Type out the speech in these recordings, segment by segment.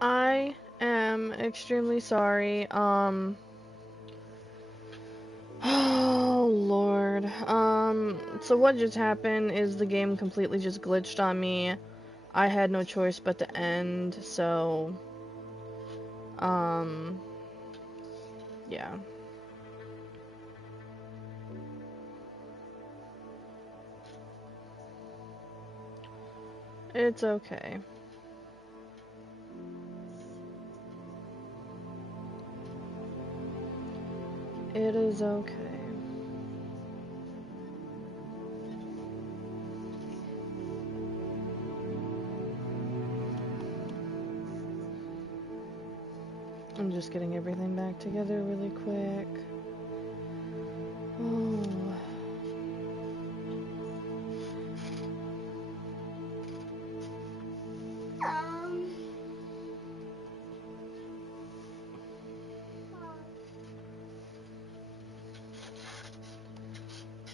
I am extremely sorry. Oh, Lord. So what just happened is the game completely just glitched on me. I had no choice but to end, so, yeah. It's okay. It is okay. I'm just getting everything back together really quick. Oh.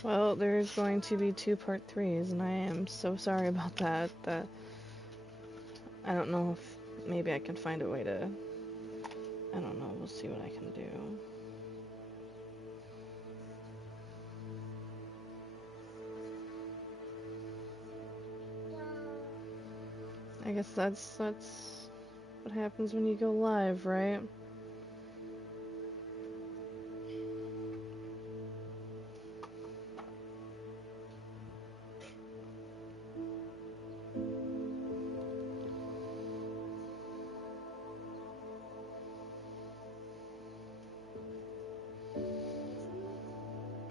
Well, there's going to be 2 part 3s, and I am so sorry about that. I don't know if maybe I can find a way to... I don't know, we'll see what I can do. I guess that's what happens when you go live, right?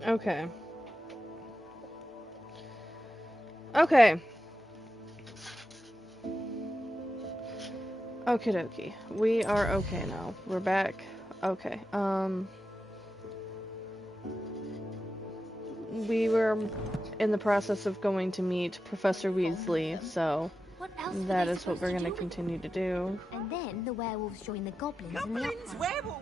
Okay. Okay. Okie dokie. We are okay now. We're back. Okay. We were in the process of going to meet Professor Weasley, so that is what we're going to continue to do. And then the werewolves join the goblins in the uproar. Werewolves!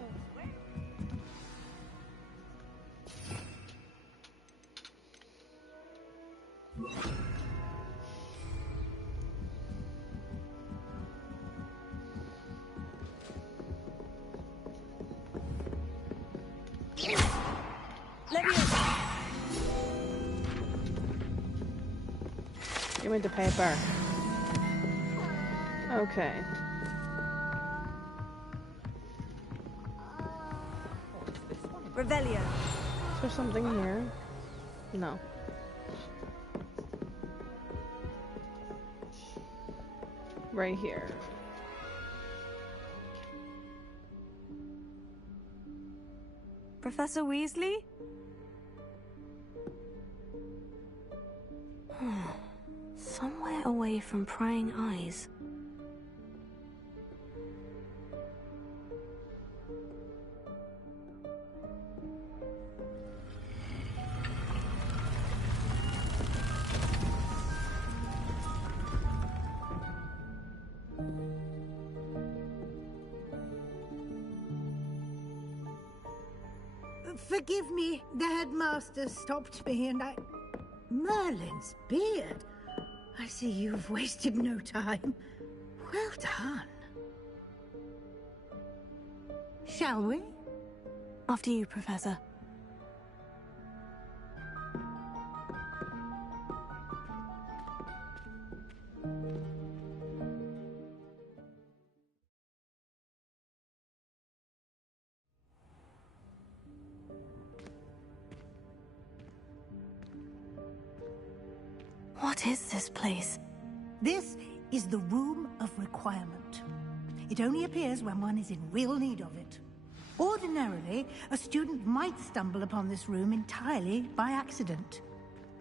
Give me the paper. Okay. Revelio. Is there something here? No. Right here. Professor Weasley? Somewhere away from prying eyes. Forgive me, the headmaster stopped me and I... Merlin's beard. I see you've wasted no time. Well done. Shall we? After you, Professor. What is this place? This is the Room of Requirement. It only appears when one is in real need of it. Ordinarily, a student might stumble upon this room entirely by accident.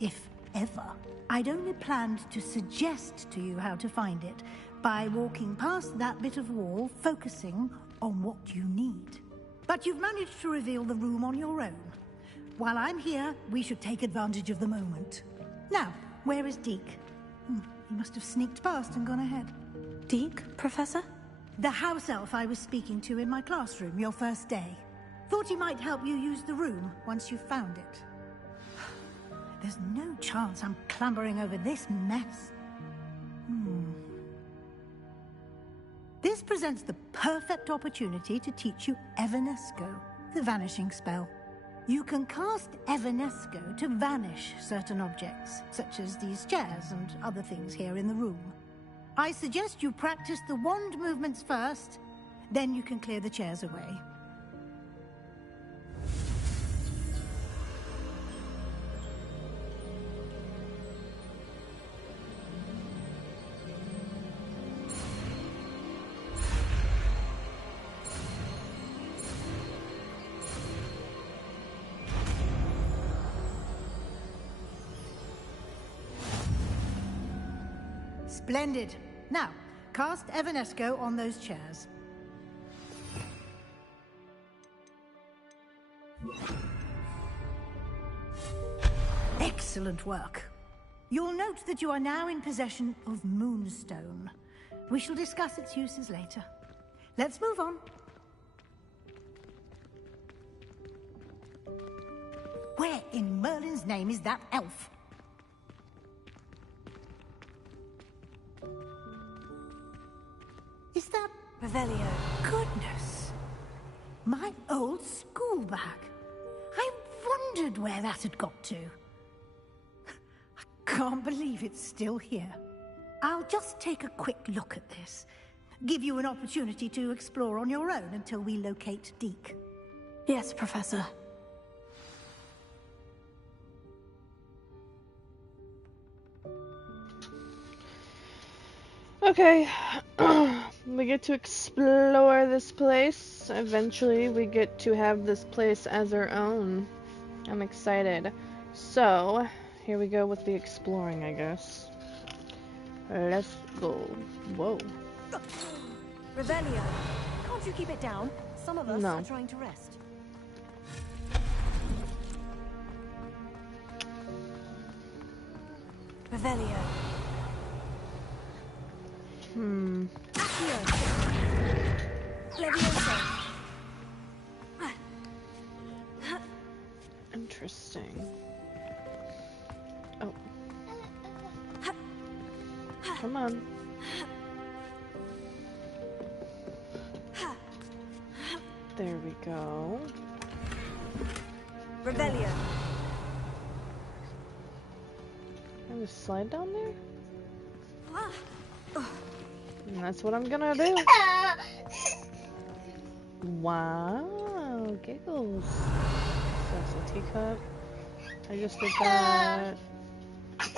If ever. I'd only planned to suggest to you how to find it by walking past that bit of wall, focusing on what you need. But you've managed to reveal the room on your own. While I'm here, we should take advantage of the moment. Now, where is Deke? He must have sneaked past and gone ahead. Deke, Professor? The house elf I was speaking to in my classroom your first day. Thought he might help you use the room once you found it. There's no chance I'm clambering over this mess. This presents the perfect opportunity to teach you Evanesco, the vanishing spell. You can cast Evanesco to vanish certain objects, such as these chairs and other things here in the room. I suggest you practice the wand movements first, then you can clear the chairs away. Splendid. Now, cast Evanesco on those chairs. Excellent work. You'll note that you are now in possession of Moonstone. We shall discuss its uses later. Let's move on. Where in Merlin's name is that elf? Is that Revelio. goodness? My old school bag. I wondered where that had got to. I can't believe it's still here. I'll just take a quick look at this. Give you an opportunity to explore on your own until we locate Deke. Yes, Professor. Okay, we get to explore this place. Eventually, we get to have this place as our own. I'm excited. So, here we go with the exploring, I guess. Let's go. Whoa. Revelio, can't you keep it down? Some of us are trying to rest. Revelio. Accio. Leviosa. Interesting. Oh. Come on. There we go. Revelio. Can I just slide down there? And that's what I'm gonna do. Wow, giggles. So that's a teacup. I just did that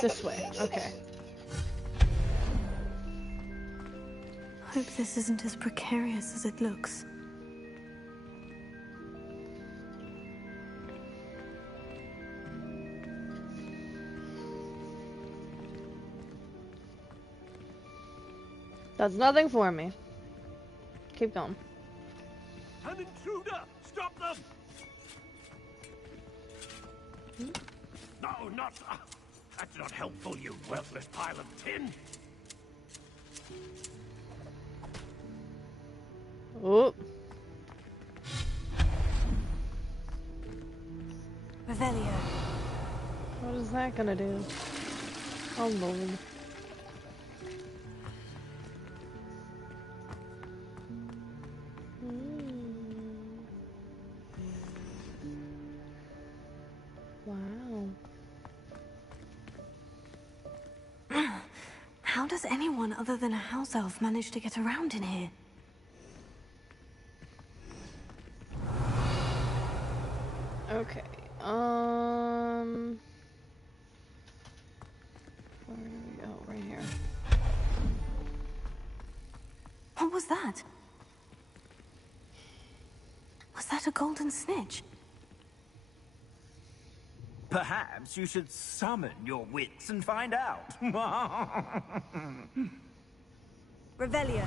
this way. Okay. Hope this isn't as precarious as it looks. That's nothing for me. Keep going. An intruder! Stop them! No, not... that's not helpful, you worthless pile of tin! Oh. Revelio. What is that gonna do? Oh lord. Wow. How does anyone other than a house elf manage to get around in here? Okay. Where do we go? Right here. What was that? Was that a golden snitch? Perhaps you should summon your wits and find out. Revelio.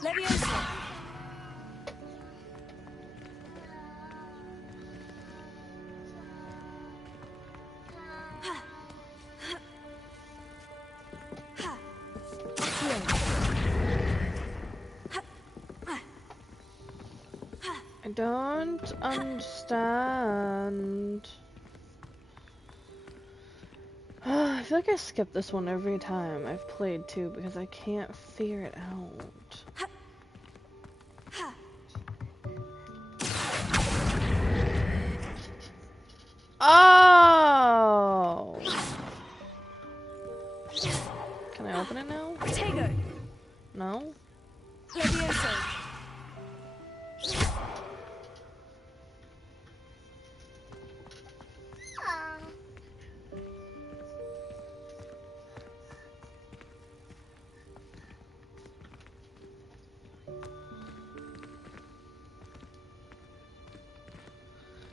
Leviosa. I don't understand. I feel like I skip this one every time I've played too because I can't figure it out. Oh! Can I open it now? Tego. No? Leviosa.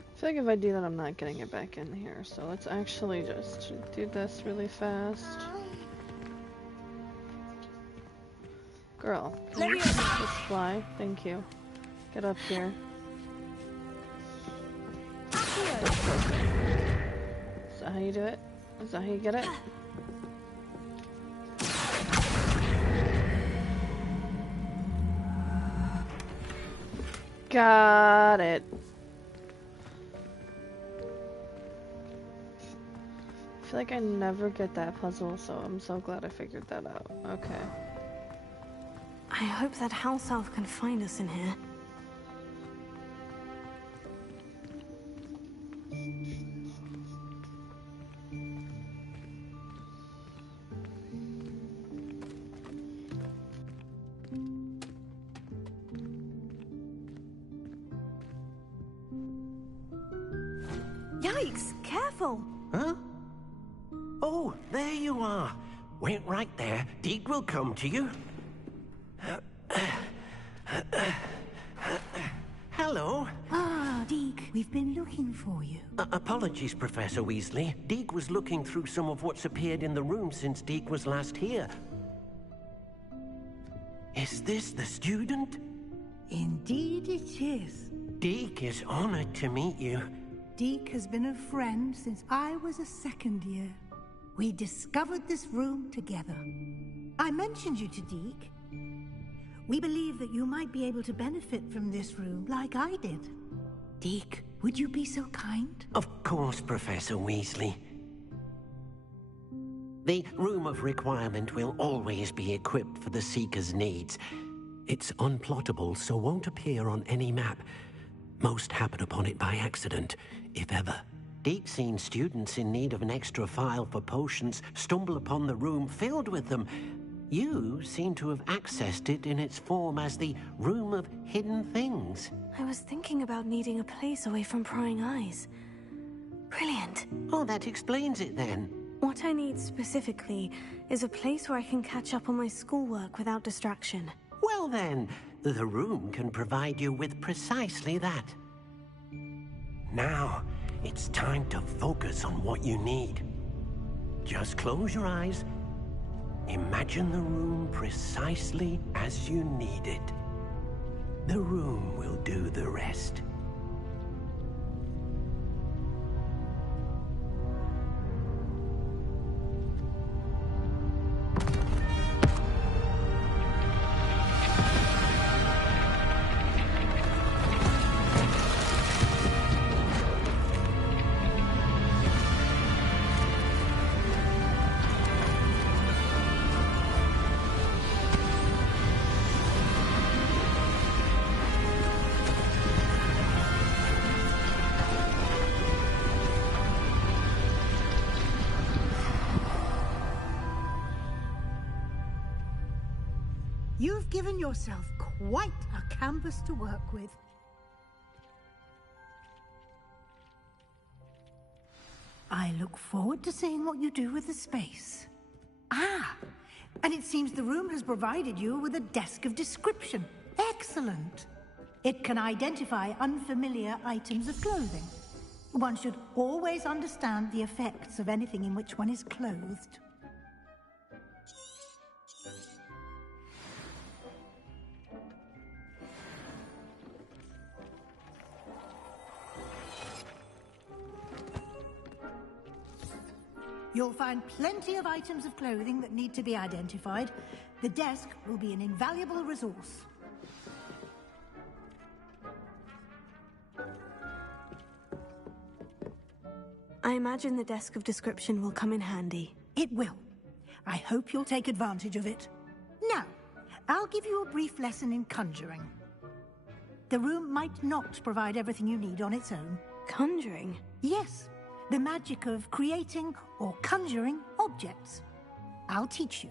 I feel like if I do that, I'm not getting it back in here. So let's actually just do this really fast. Girl, can you just fly? Thank you. Get up here. Is that how you do it? Is that how you get it? Got it. I feel like I never get that puzzle, so I'm so glad I figured that out. Okay. I hope that house elf can find us in here. Yikes! Careful! Huh? Oh, there you are. Wait right there. Deek will come to you. Hello. Ah, Deek, we've been looking for you. Apologies, Professor Weasley. Deek was looking through some of what's appeared in the room since Deek was last here. Is this the student? Indeed it is. Deek is honored to meet you. Deek has been a friend since I was a second year. We discovered this room together. I mentioned you to Deek. We believe that you might be able to benefit from this room like I did. Deek, would you be so kind? Of course, Professor Weasley. The Room of Requirement will always be equipped for the Seeker's needs. It's unplottable, so won't appear on any map. Most happen upon it by accident, if ever. Deep seen students in need of an extra file for potions stumble upon the room filled with them. You seem to have accessed it in its form as the Room of Hidden Things. I was thinking about needing a place away from prying eyes. Brilliant. Oh, that explains it then. What I need specifically is a place where I can catch up on my schoolwork without distraction. Well then, the room can provide you with precisely that. Now, it's time to focus on what you need. Just close your eyes. Imagine the room precisely as you need it. The room will do the rest. You've given yourself quite a canvas to work with. I look forward to seeing what you do with the space. Ah, and it seems the room has provided you with a desk of description. Excellent. It can identify unfamiliar items of clothing. One should always understand the effects of anything in which one is clothed. You'll find plenty of items of clothing that need to be identified. The desk will be an invaluable resource. I imagine the desk of description will come in handy. It will. I hope you'll take advantage of it. Now, I'll give you a brief lesson in conjuring. The room might not provide everything you need on its own. Conjuring? Yes, the magic of creating or conjuring objects. I'll teach you.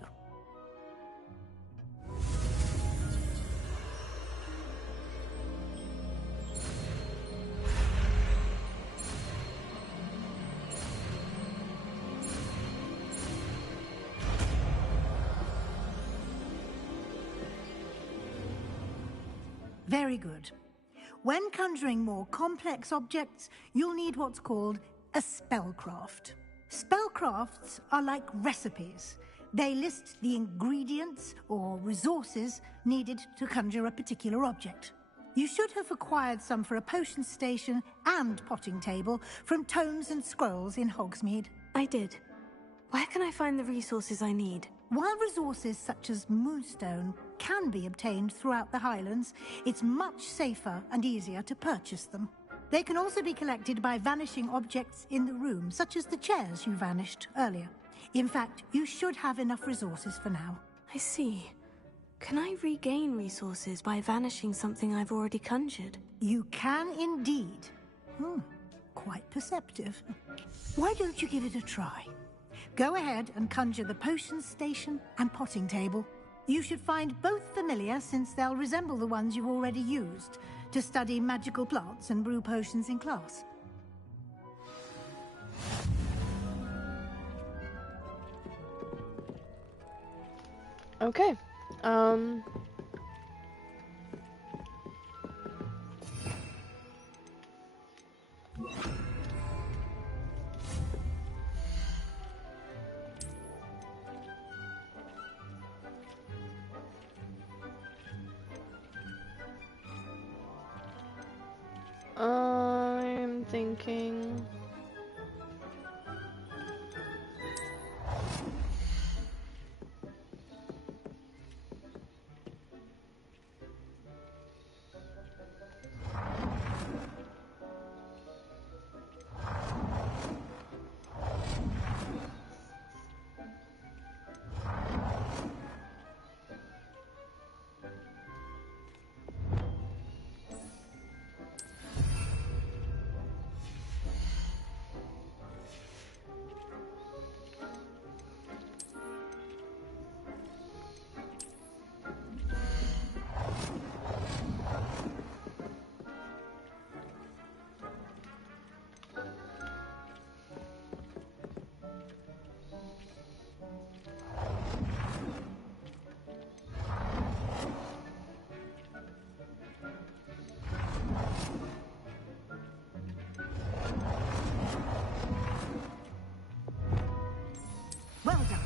Very good. When conjuring more complex objects, you'll need what's called a spellcraft. Spellcrafts are like recipes. They list the ingredients or resources needed to conjure a particular object. You should have acquired some for a potion station and potting table from tomes and scrolls in Hogsmeade. I did. Where can I find the resources I need? While resources such as moonstone can be obtained throughout the Highlands, it's much safer and easier to purchase them. They can also be collected by vanishing objects in the room, such as the chairs you vanished earlier. In fact, you should have enough resources for now. I see. Can I regain resources by vanishing something I've already conjured? You can indeed. Quite perceptive. Why don't you give it a try? Go ahead and conjure the potion station and potting table. You should find both familiar, since they'll resemble the ones you've already used to study magical plants and brew potions in class. Okay. I'm thinking... Well done.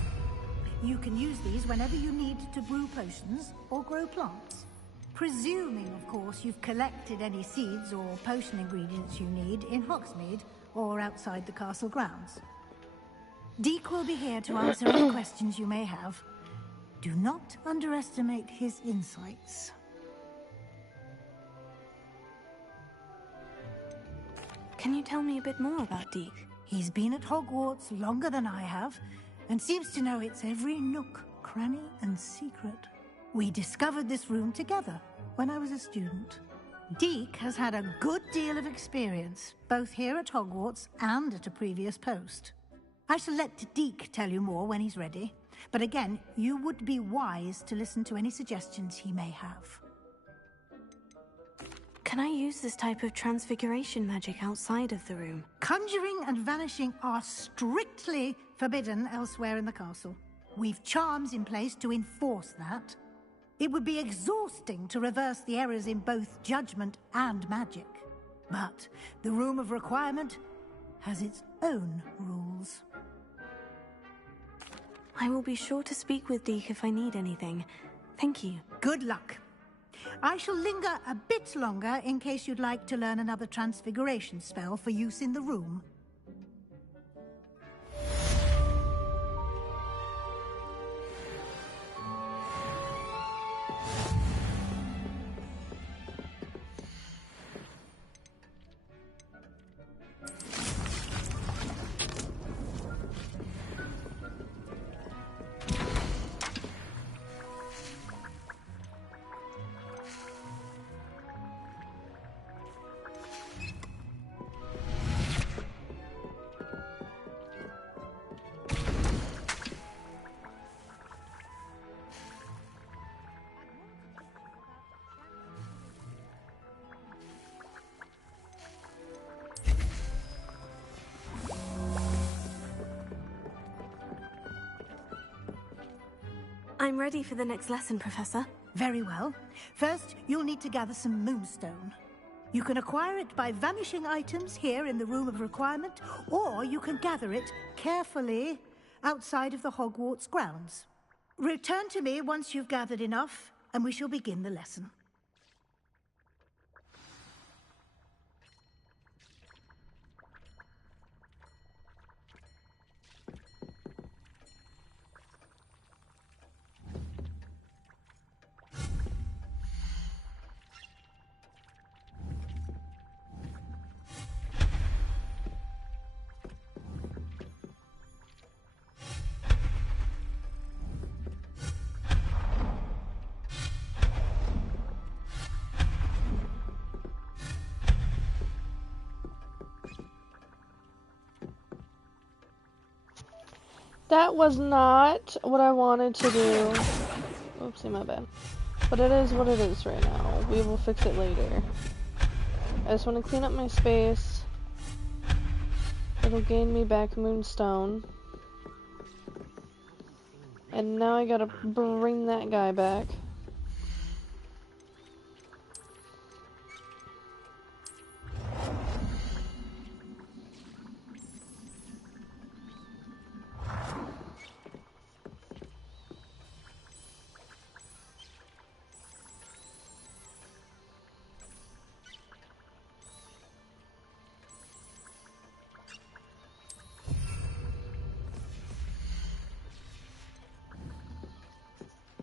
You can use these whenever you need to brew potions or grow plants. Presuming, of course, you've collected any seeds or potion ingredients you need in Hogsmeade or outside the castle grounds. Deek will be here to answer any questions you may have. Do not underestimate his insights. Can you tell me a bit more about Deek? He's been at Hogwarts longer than I have, and seems to know its every nook, cranny, and secret. We discovered this room together when I was a student. Deek has had a good deal of experience, both here at Hogwarts and at a previous post. I shall let Deek tell you more when he's ready, but again, you would be wise to listen to any suggestions he may have. Can I use this type of transfiguration magic outside of the room? Conjuring and vanishing are strictly forbidden elsewhere in the castle. We've charms in place to enforce that. It would be exhausting to reverse the errors in both judgment and magic. But the Room of Requirement has its own rules. I will be sure to speak with Deek if I need anything. Thank you. Good luck. I shall linger a bit longer in case you'd like to learn another transfiguration spell for use in the room. I'm ready for the next lesson, Professor. Very well. First, you'll need to gather some moonstone. You can acquire it by vanishing items here in the Room of Requirement, or you can gather it carefully outside of the Hogwarts grounds. Return to me once you've gathered enough, and we shall begin the lesson. That was not what I wanted to do. Oopsie, my bad. But it is what it is right now. We will fix it later. I just want to clean up my space. It'll gain me back Moonstone. And now I gotta bring that guy back.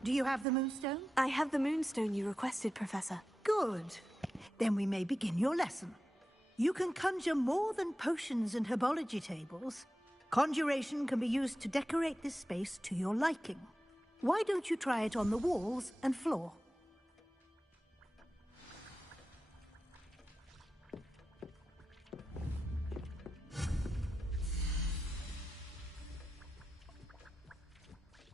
Do you have the moonstone? I have the moonstone you requested, Professor. Good. Then we may begin your lesson. You can conjure more than potions and herbology tables. Conjuration can be used to decorate this space to your liking. Why don't you try it on the walls and floor?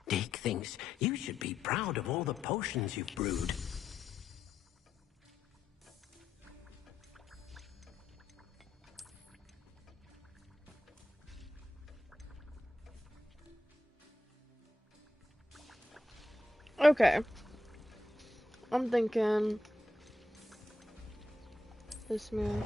Dick thinks you should be proud of all the potions you've brewed. Okay. I'm thinking this move.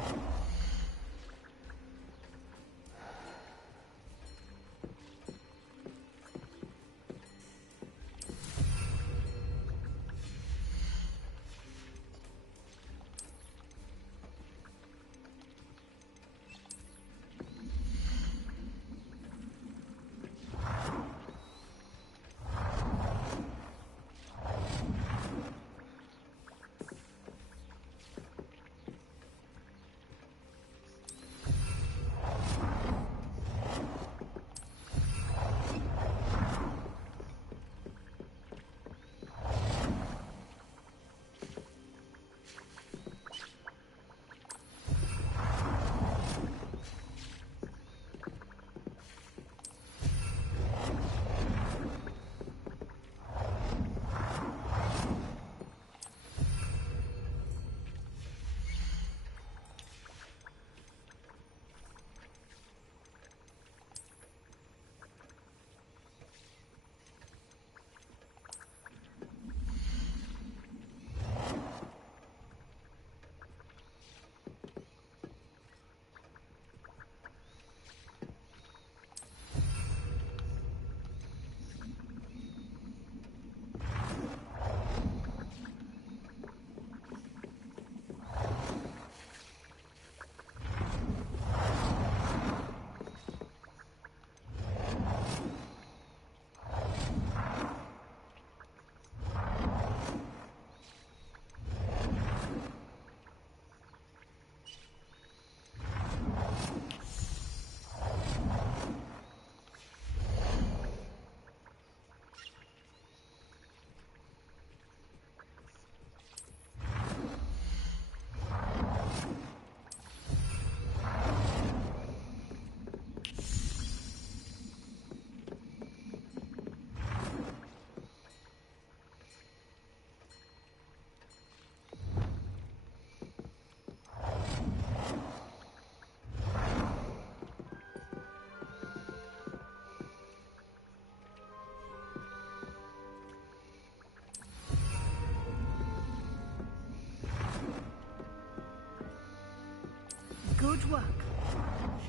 Good work.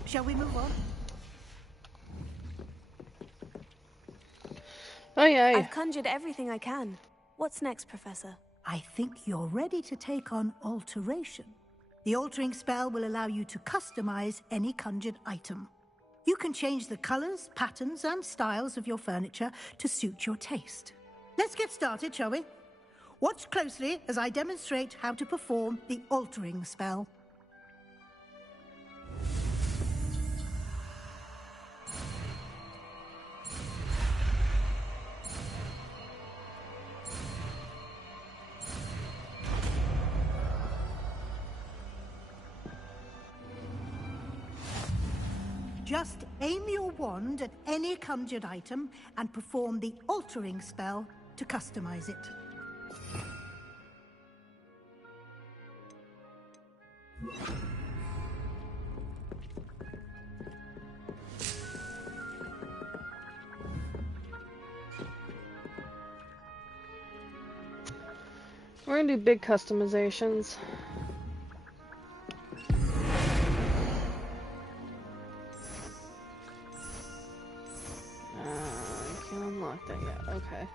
Shall we move on? Oh yeah. I've conjured everything I can. What's next, Professor? I think you're ready to take on alteration. The altering spell will allow you to customize any conjured item. You can change the colors, patterns, and styles of your furniture to suit your taste. Let's get started, shall we? Watch closely as I demonstrate how to perform the altering spell. Just aim your wand at any conjured item and perform the altering spell to customize it. We're gonna do big customizations. I can't unlock that yet. Okay.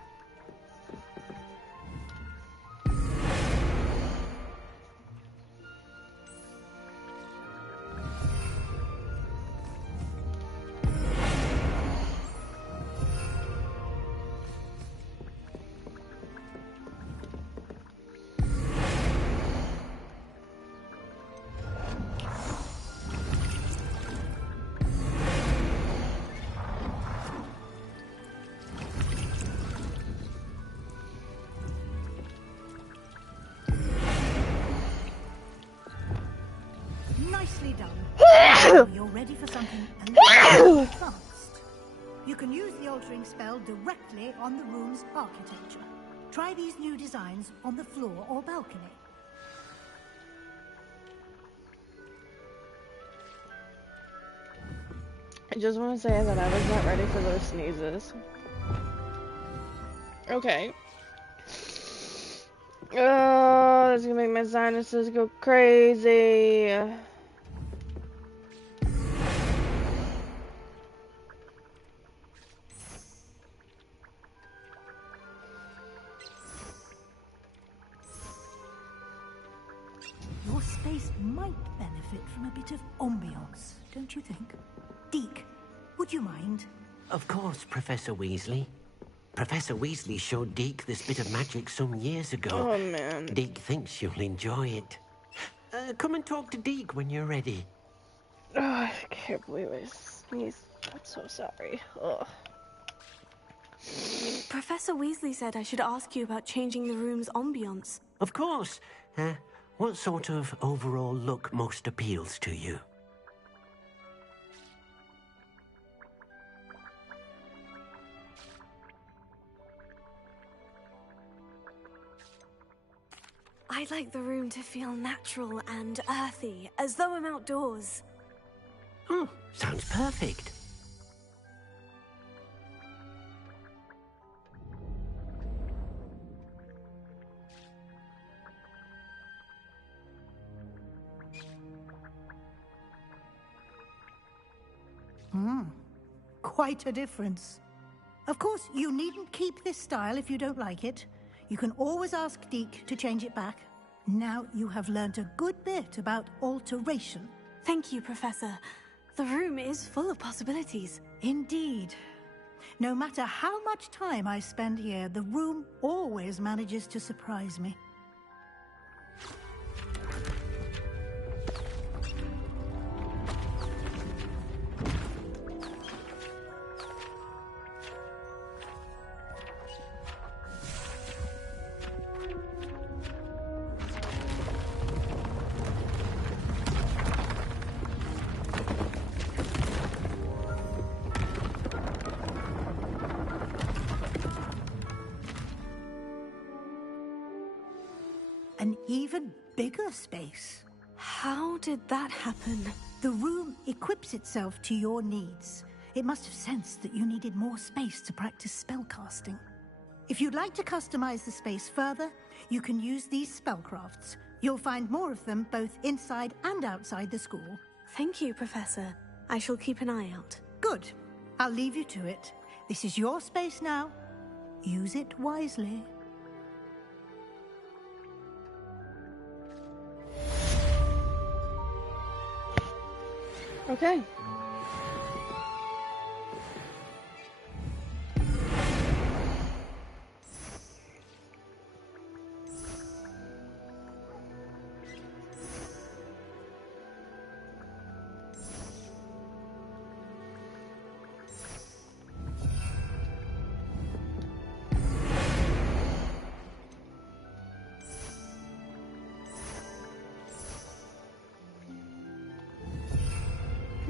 Nicely done. You're ready for something a little more advanced. You can use the altering spell directly on the room's architecture. Try these new designs on the floor or balcony. I just want to say that I was not ready for those sneezes. Okay. Oh, that's gonna make my sinuses go crazy. Your space might benefit from a bit of ambiance, don't you think? Deke, would you mind? Of course, Professor Weasley. Professor Weasley showed Deke this bit of magic some years ago. Oh man. Deke thinks you'll enjoy it. Come and talk to Deke when you're ready. Oh, I can't believe I sneezed. I'm so sorry. Ugh. Professor Weasley said I should ask you about changing the room's ambiance. Of course. What sort of overall look most appeals to you? I'd like the room to feel natural and earthy, as though I'm outdoors. Oh, sounds perfect. Quite a difference. Of course, you needn't keep this style if you don't like it. You can always ask Deke to change it back. Now you have learnt a good bit about alteration. Thank you, Professor. The room is full of possibilities. Indeed. No matter how much time I spend here, the room always manages to surprise me. An even bigger space. How did that happen? The room equips itself to your needs. It must have sensed that you needed more space to practice spellcasting. If you'd like to customize the space further, you can use these spellcrafts. You'll find more of them both inside and outside the school. Thank you, Professor. I shall keep an eye out. Good. I'll leave you to it. This is your space now. Use it wisely. Okay.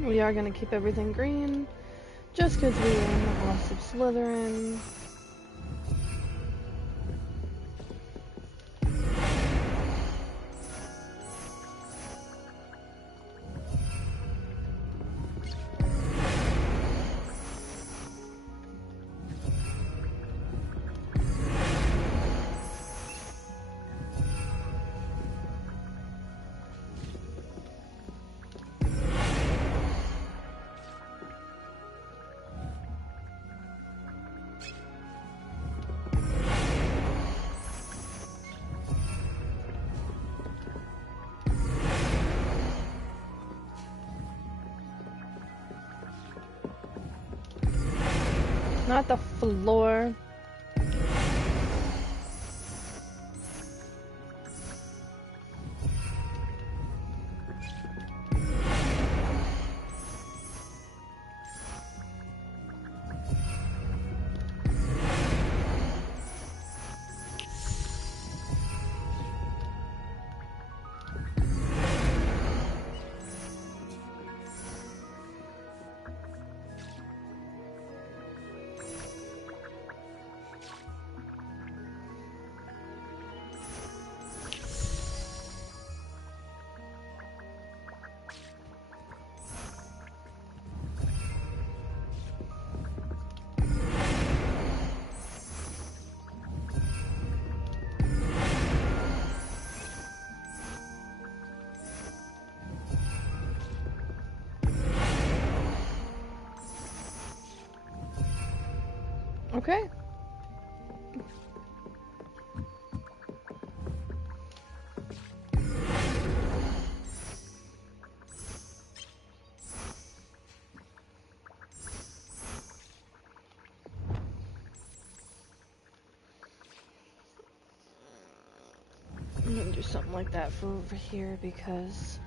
We are going to keep everything green, just because we are in the House of Slytherin. Not the floor. Okay. I'm gonna do something like that for over here because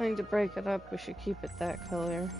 I think to break it up, we should keep it that color.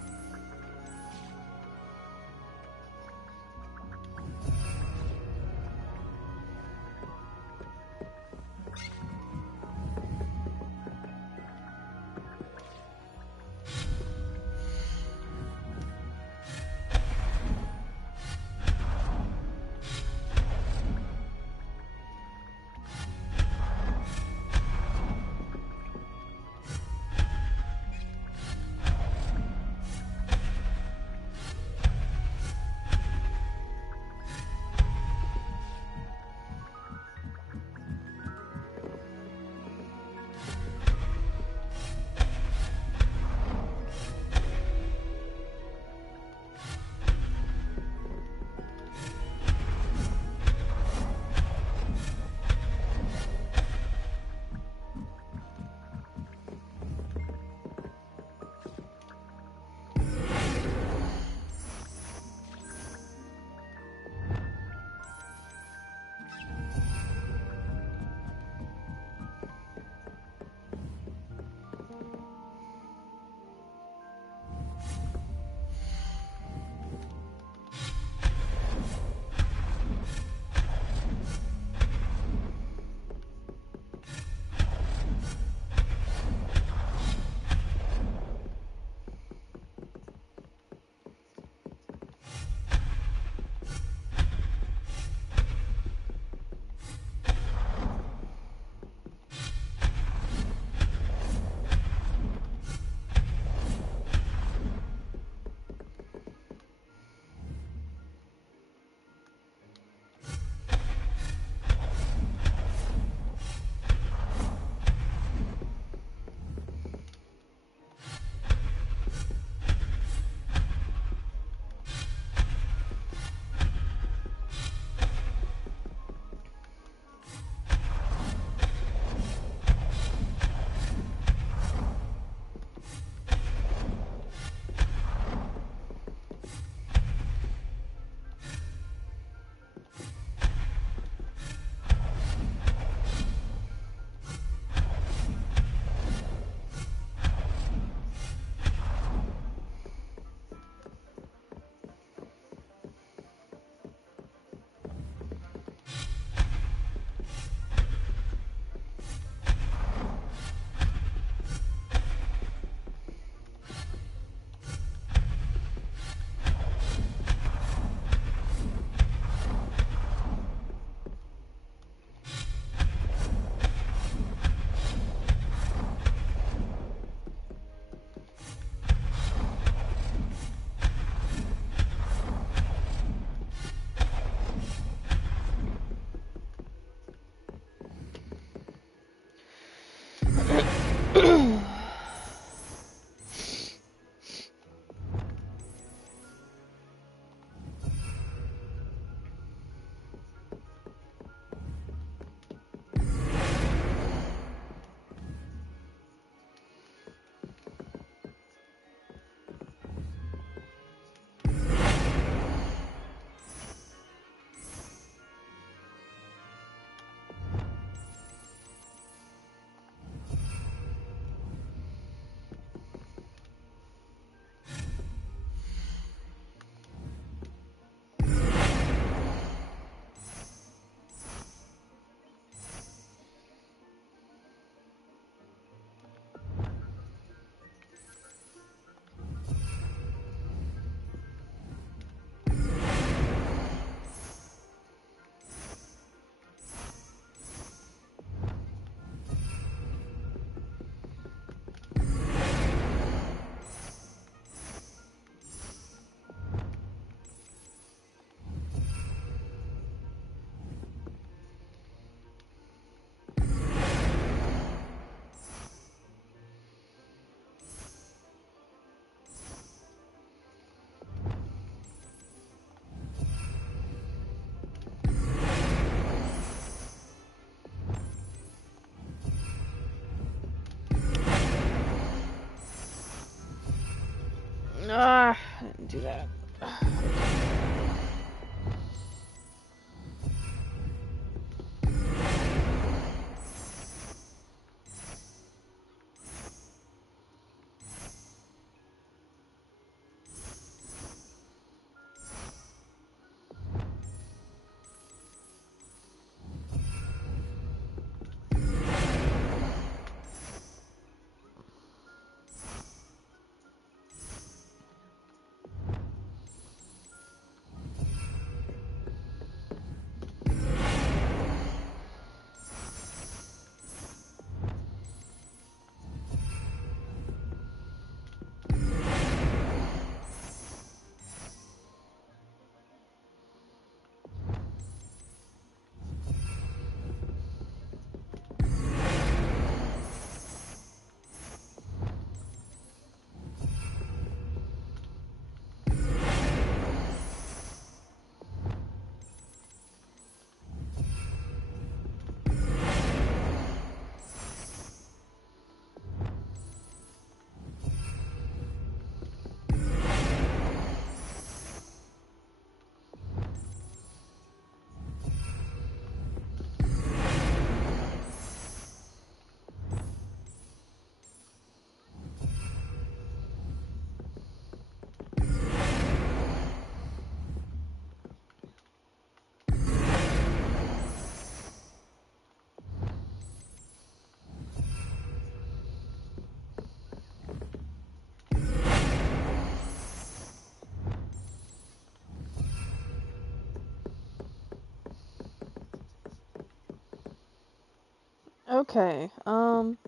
do that. Okay, um,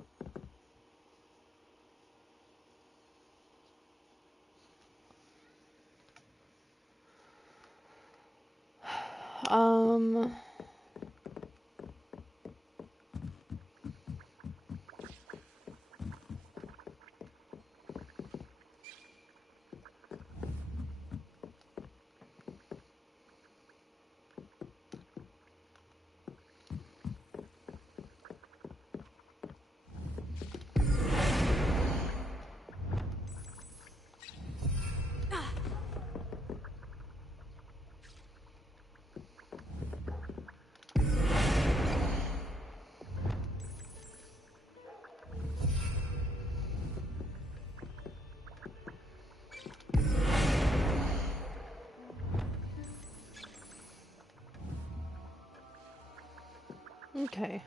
okay,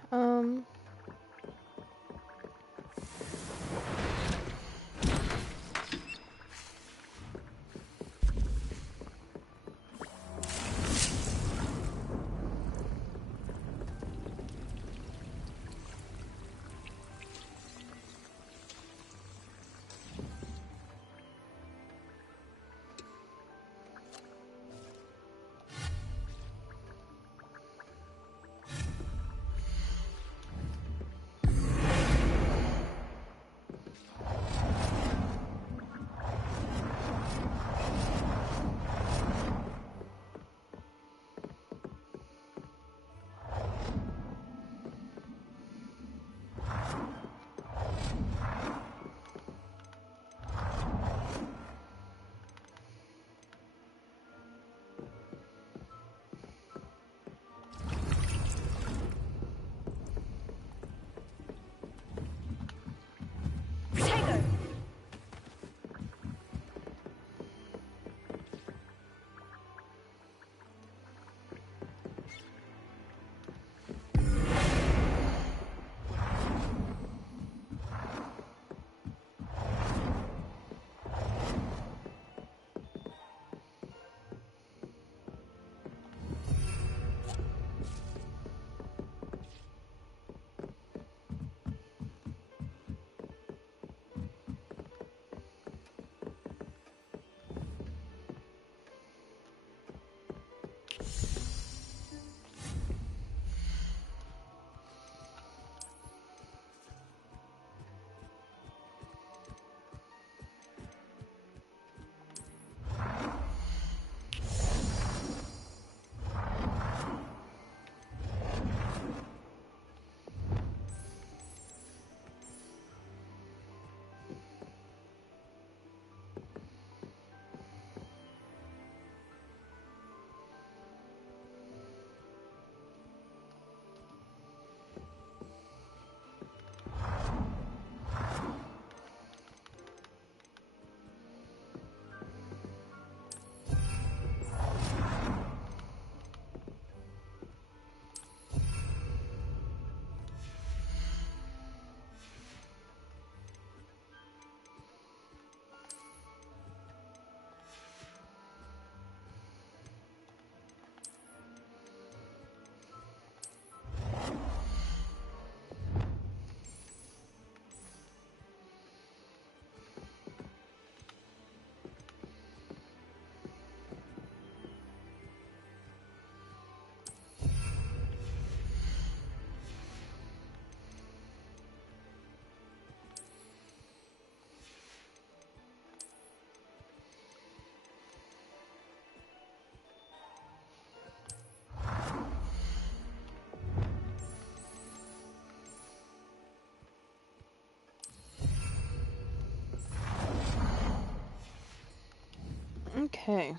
Okay.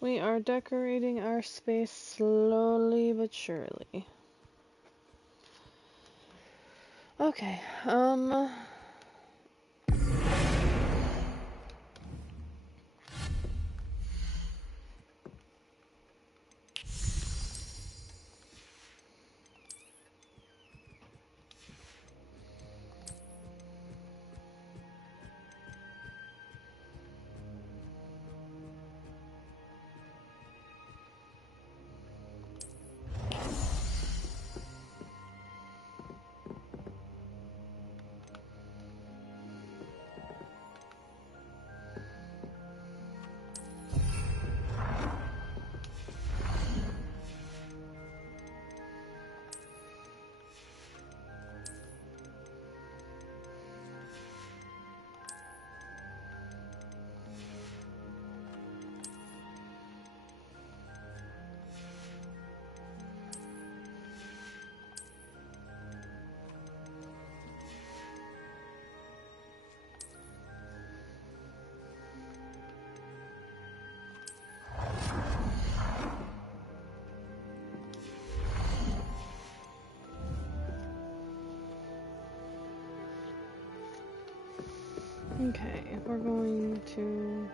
We are decorating our space slowly but surely. Okay, okay, we're going to...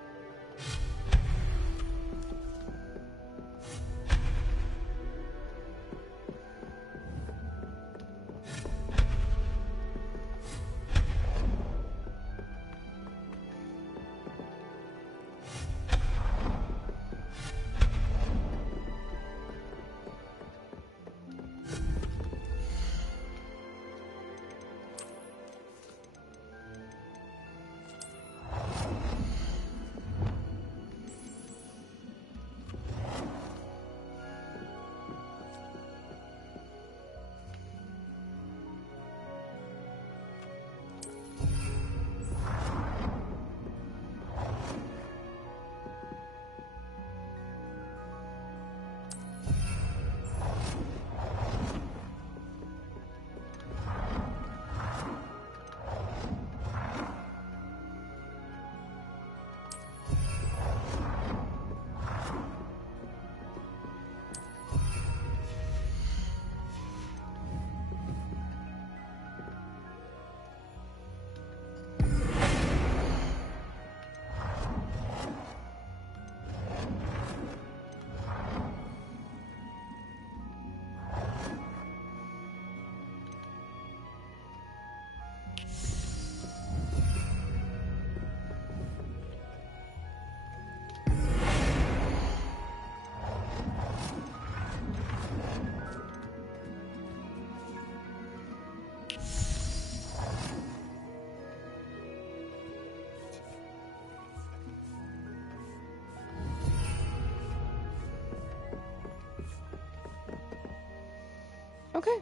Okay.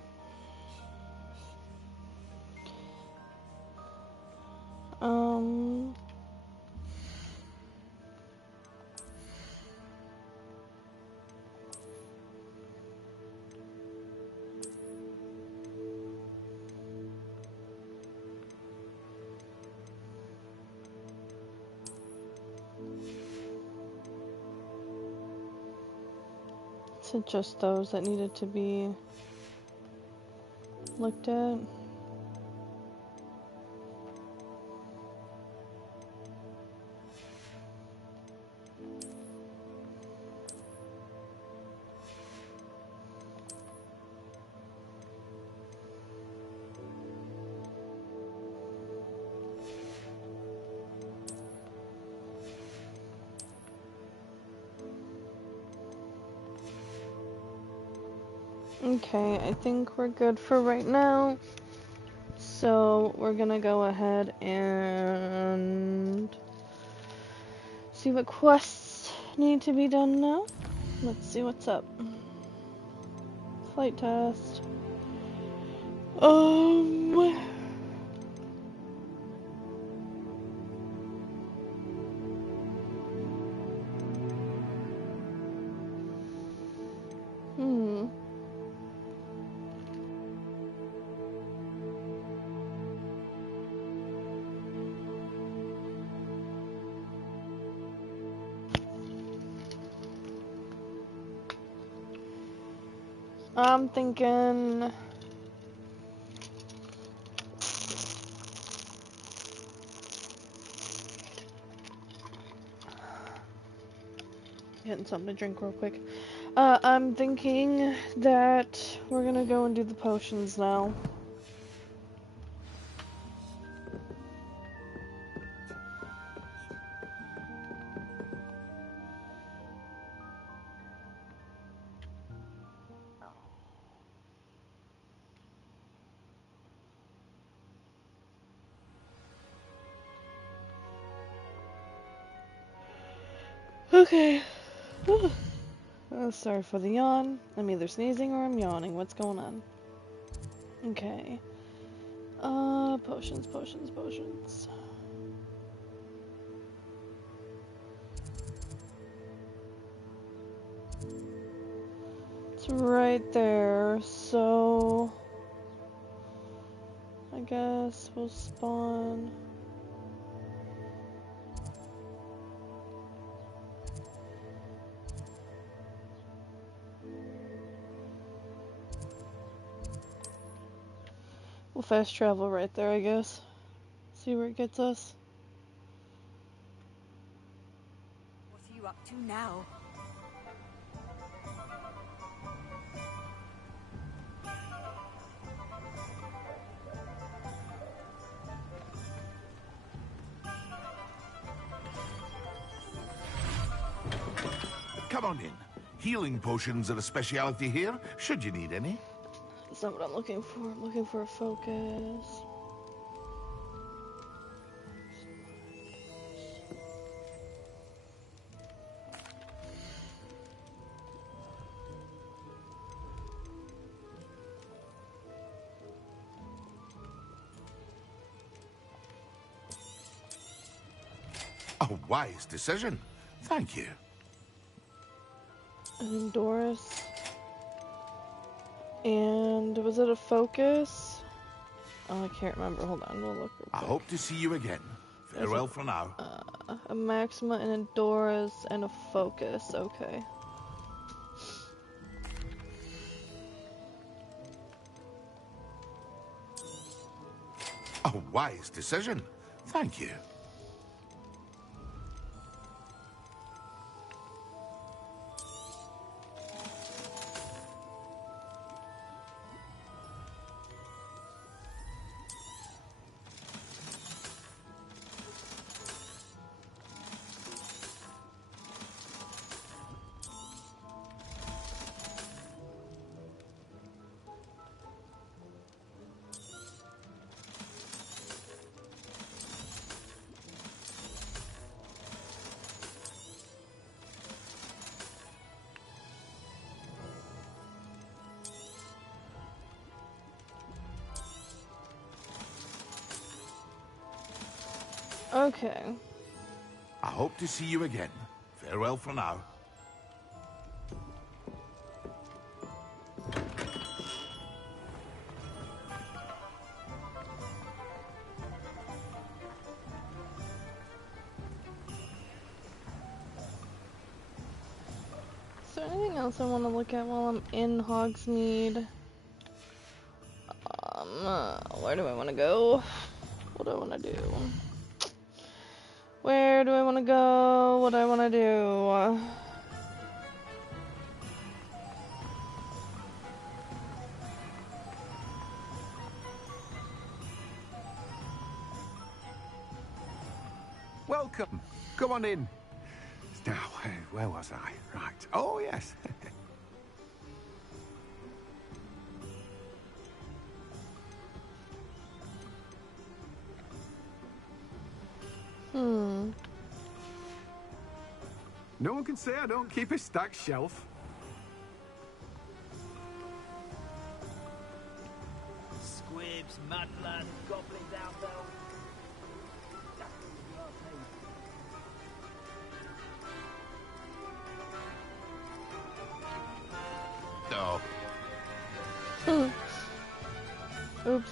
Is it just those that needed to be looked at? Okay, I think we're good for right now. So we're gonna go ahead and see what quests need to be done now. Let's see what's up. Flight test. I'm thinking... Getting something to drink real quick. I'm thinking that we're gonna go and do the potions now. Okay. Sorry for the yawn. I'm either sneezing or I'm yawning. What's going on? Okay. Potions, potions, potions. It's right there, so... I guess we'll spawn... We'll fast travel right there, I guess. See where it gets us. What are you up to now? Come on in. Healing potions are a speciality here, should you need any. That's not what I'm looking for. I'm looking for a focus. A wise decision. Thank you. And Doris. And was it a focus? Oh, I can't remember. Hold on, we'll look real quick. I hope to see you again. Farewell for now. A Maxima and a Doris and a focus. Okay. A wise decision. Thank you. Okay. I hope to see you again. Farewell for now. Is there anything else I want to look at while I'm in Hogsmeade? Where do I want to go? What do I want to do? Where do I want to go? What do I want to do? Welcome. Come on in. Now, where was I? Right. Oh, yes. No one can say I don't keep a stacked shelf. Squibs, mudblood, goblins out there. No. Oops.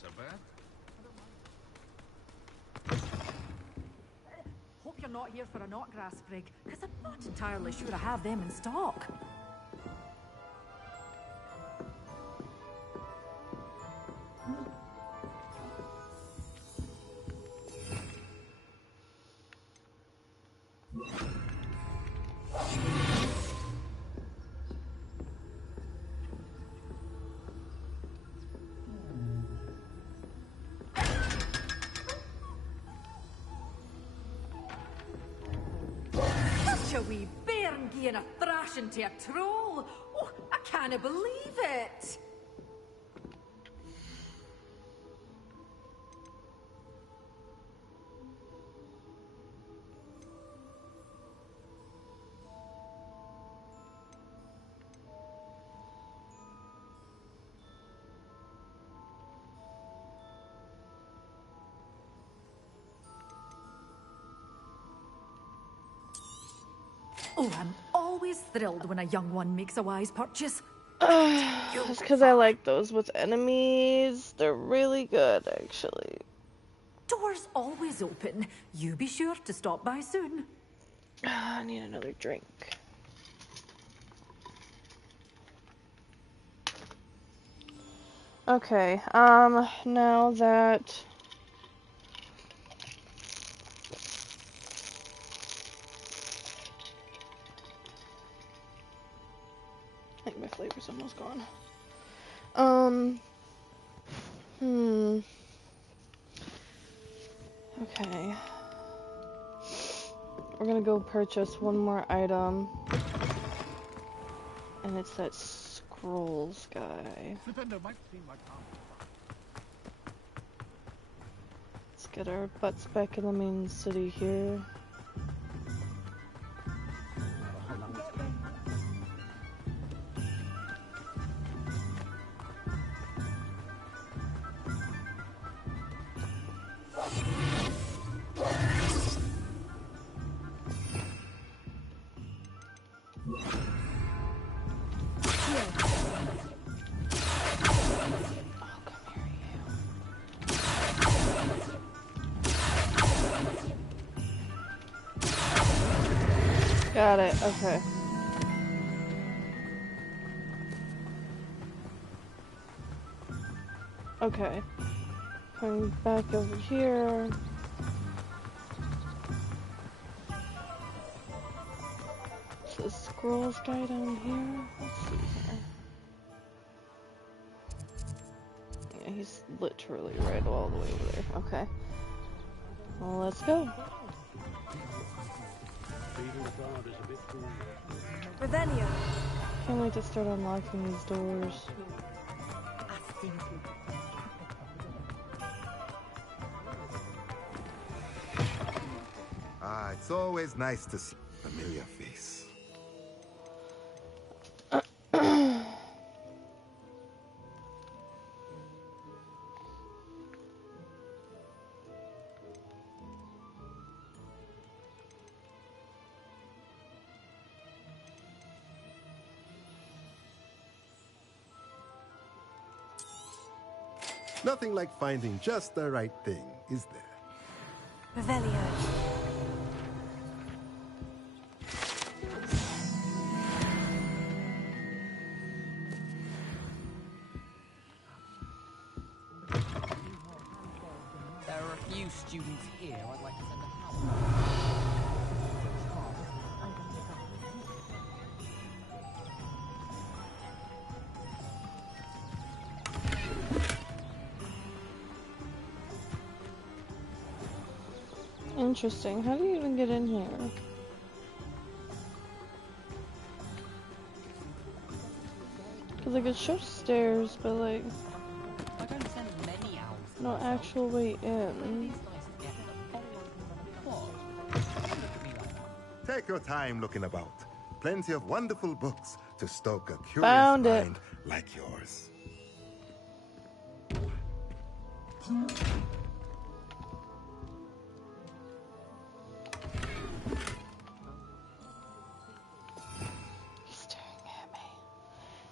so bad. Hope you're not here for a knotgrass sprig, because I'm not entirely sure I have them in stock. A wee bairn gieing a thrashing to a troll. Oh, I can't believe it. Oh, I'm always thrilled when a young one makes a wise purchase. That's because I like those with enemies. They're really good, actually. Doors always open. You be sure to stop by soon. I need another drink. Okay, now that... I think my flavor's almost gone. Okay. We're gonna go purchase one more item. And it's that scrolls guy. Let's get our butts back in the main city here. Got it, okay. Okay. Coming back over here. So the scrolls guy down here. Let's see here. Yeah, he's literally right all the way over there. Okay. Well, let's go. Revelio. Can't wait to start unlocking these doors. Ah, it's always nice to see a familiar face. Nothing like finding just the right thing, is there? Revelio. There are a few students here I'd like to send a house. Interesting. How do you even get in here? Cause like it shows stairs, but like no actual way in. Take your time looking about. Plenty of wonderful books to stoke a curious mind like yours.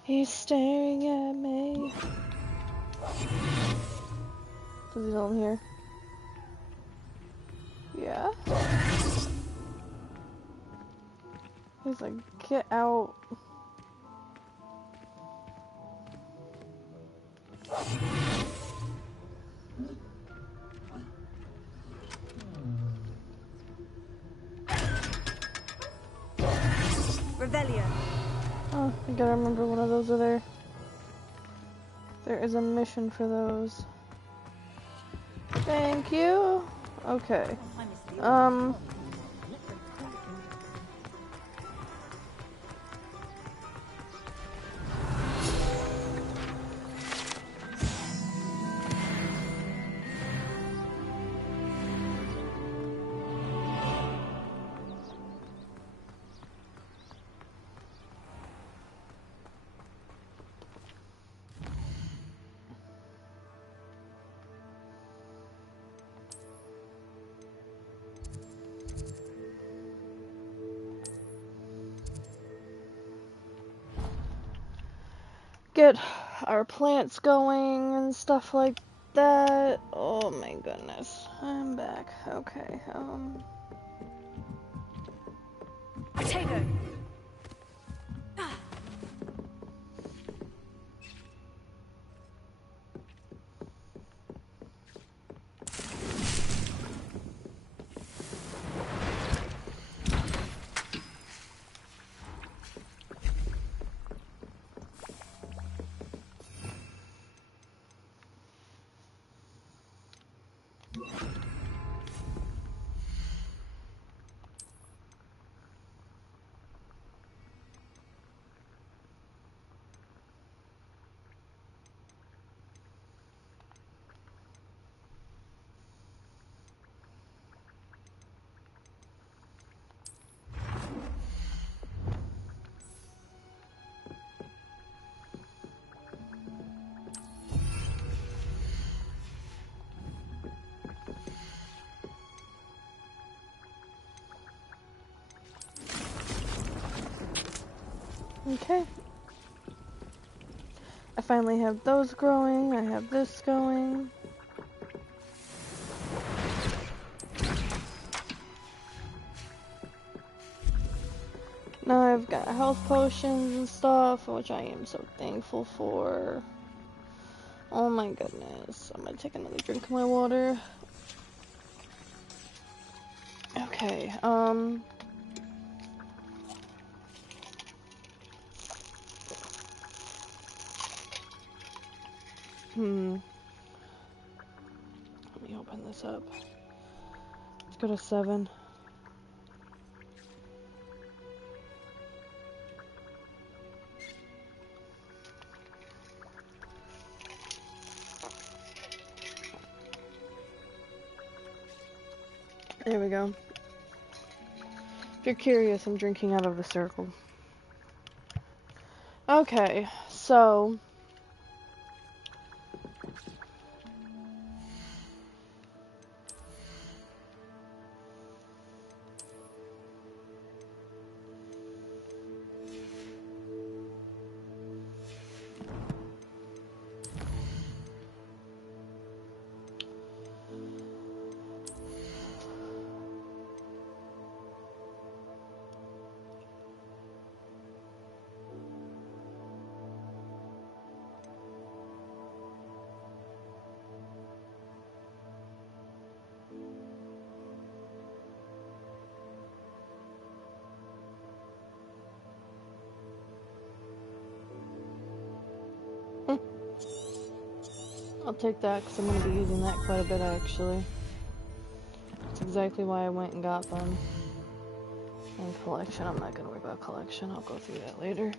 He's staring at me. Does he know I'm here? Yeah? He's like, get out. Revelio. Oh, I gotta remember one of those are there. There is a mission for those. Thank you. Okay. Get our plants going and stuff like that. Oh my goodness. I'm back. Okay. Potato. Okay. I finally have those growing. I have this going. Now I've got health potions and stuff, which I am so thankful for. Oh my goodness. I'm gonna take another drink of my water. Okay, let me open this up. Let's go to 7. There we go. If you're curious, I'm drinking out of the circle. Okay, so I'll take that because I'm going to be using that quite a bit actually. That's exactly why I went and got them. And collection, I'm not going to worry about collection. I'll go through that later.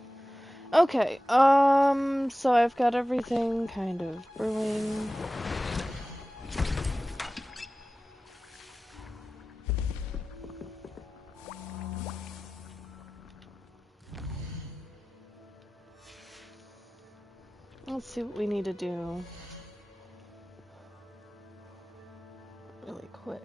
Okay, so I've got everything kind of brewing. Let's see what we need to do really quick.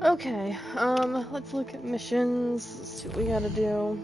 Okay, let's look at missions, see what we gotta do.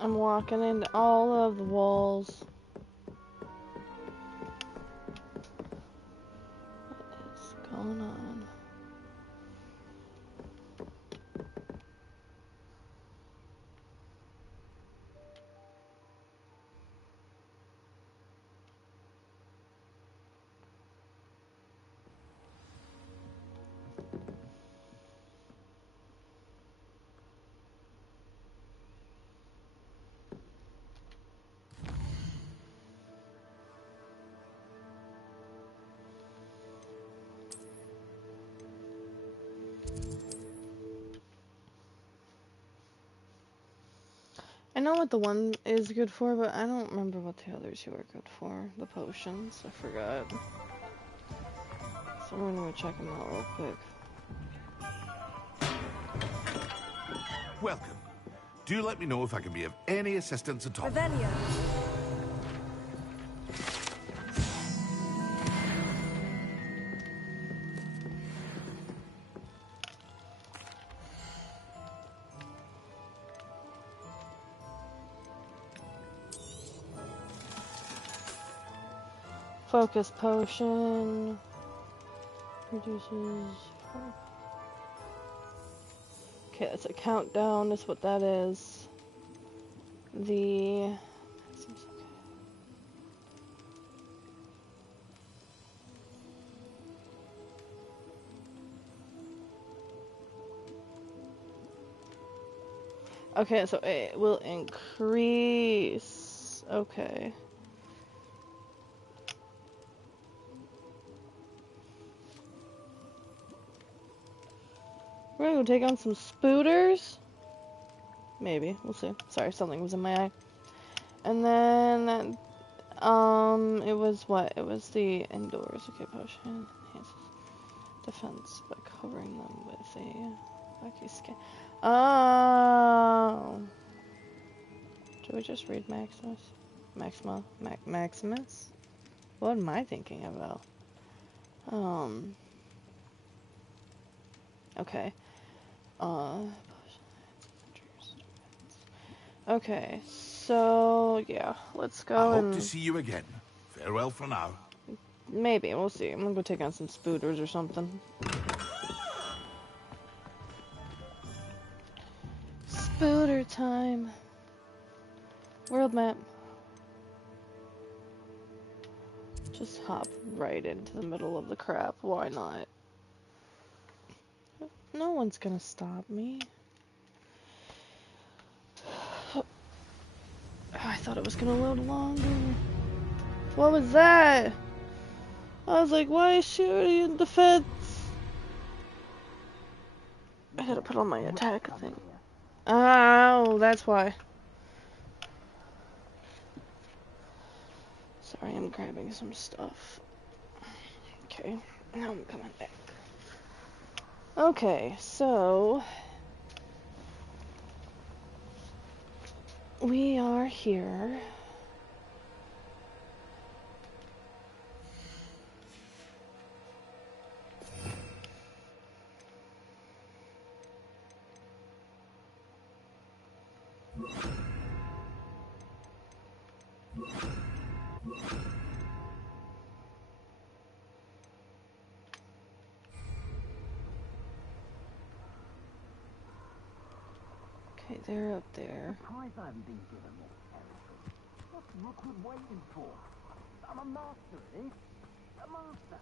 I'm walking into all of the walls. What is going on? I know what the one is good for, but I don't remember what the other two are good for. The potions, I forgot. So I'm gonna go check them out real quick. Welcome. Do let me know if I can be of any assistance at all. Revelio. Focus potion. Reduces. Okay, that's a countdown. That's what that is. The. Seems okay. Okay, so it will increase. Okay. We're gonna go take on some spooters. Maybe. We'll see. Sorry, something was in my eye. And then, it was what? It was the indoors. Okay, potion. Enhances defense by covering them with a lucky skin. Oh! Did we just read Maximus? Maximus? What am I thinking about? Okay. Okay, so yeah, let's go. I hope to see you again. Farewell for now. Maybe, we'll see. I'm gonna go take on some spooters or something. Spooter time. World map. Just hop right into the middle of the crap. Why not? No one's gonna stop me. I thought it was gonna load longer. What was that? I was like, why is she already in defense? I gotta put on my attack thing. Oh, that's why. Sorry, I'm grabbing some stuff. Okay, now I'm coming back. Okay, so we are here. Okay, they're up there. Surprised I haven't been given more territory. What's Rookwood waiting for? I'm a master, eh? A master.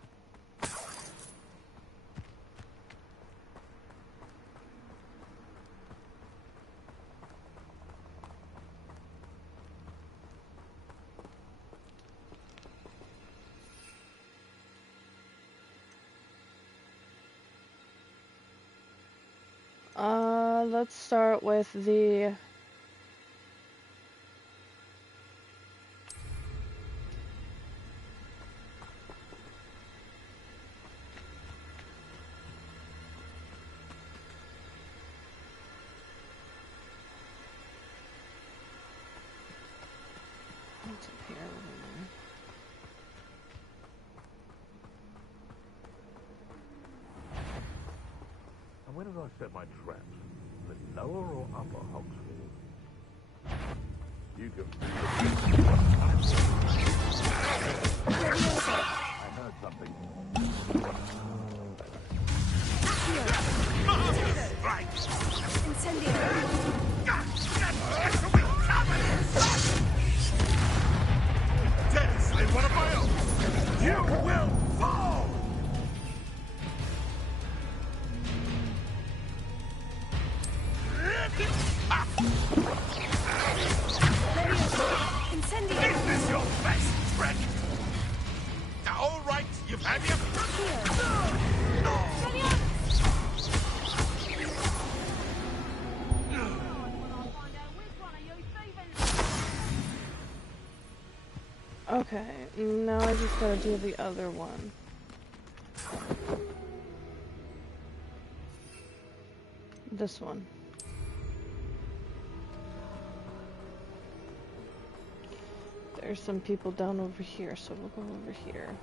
Let's start with the... What's up here? And where did I set my traps? The lower or upper Hogsfield? You can feel the... I heard something. Right! Incendio! Dennis, one of my own! You will fall! Incendio! Is this your best trick? All right, you've had your... Okay, now I just gotta do the other one. This one. There's some people down over here, so we'll go over here.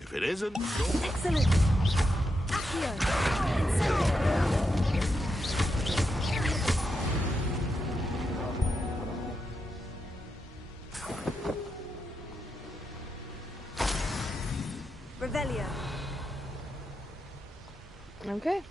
If it isn't, so... Excellent! Accio! Incendio! Revelio. Okay.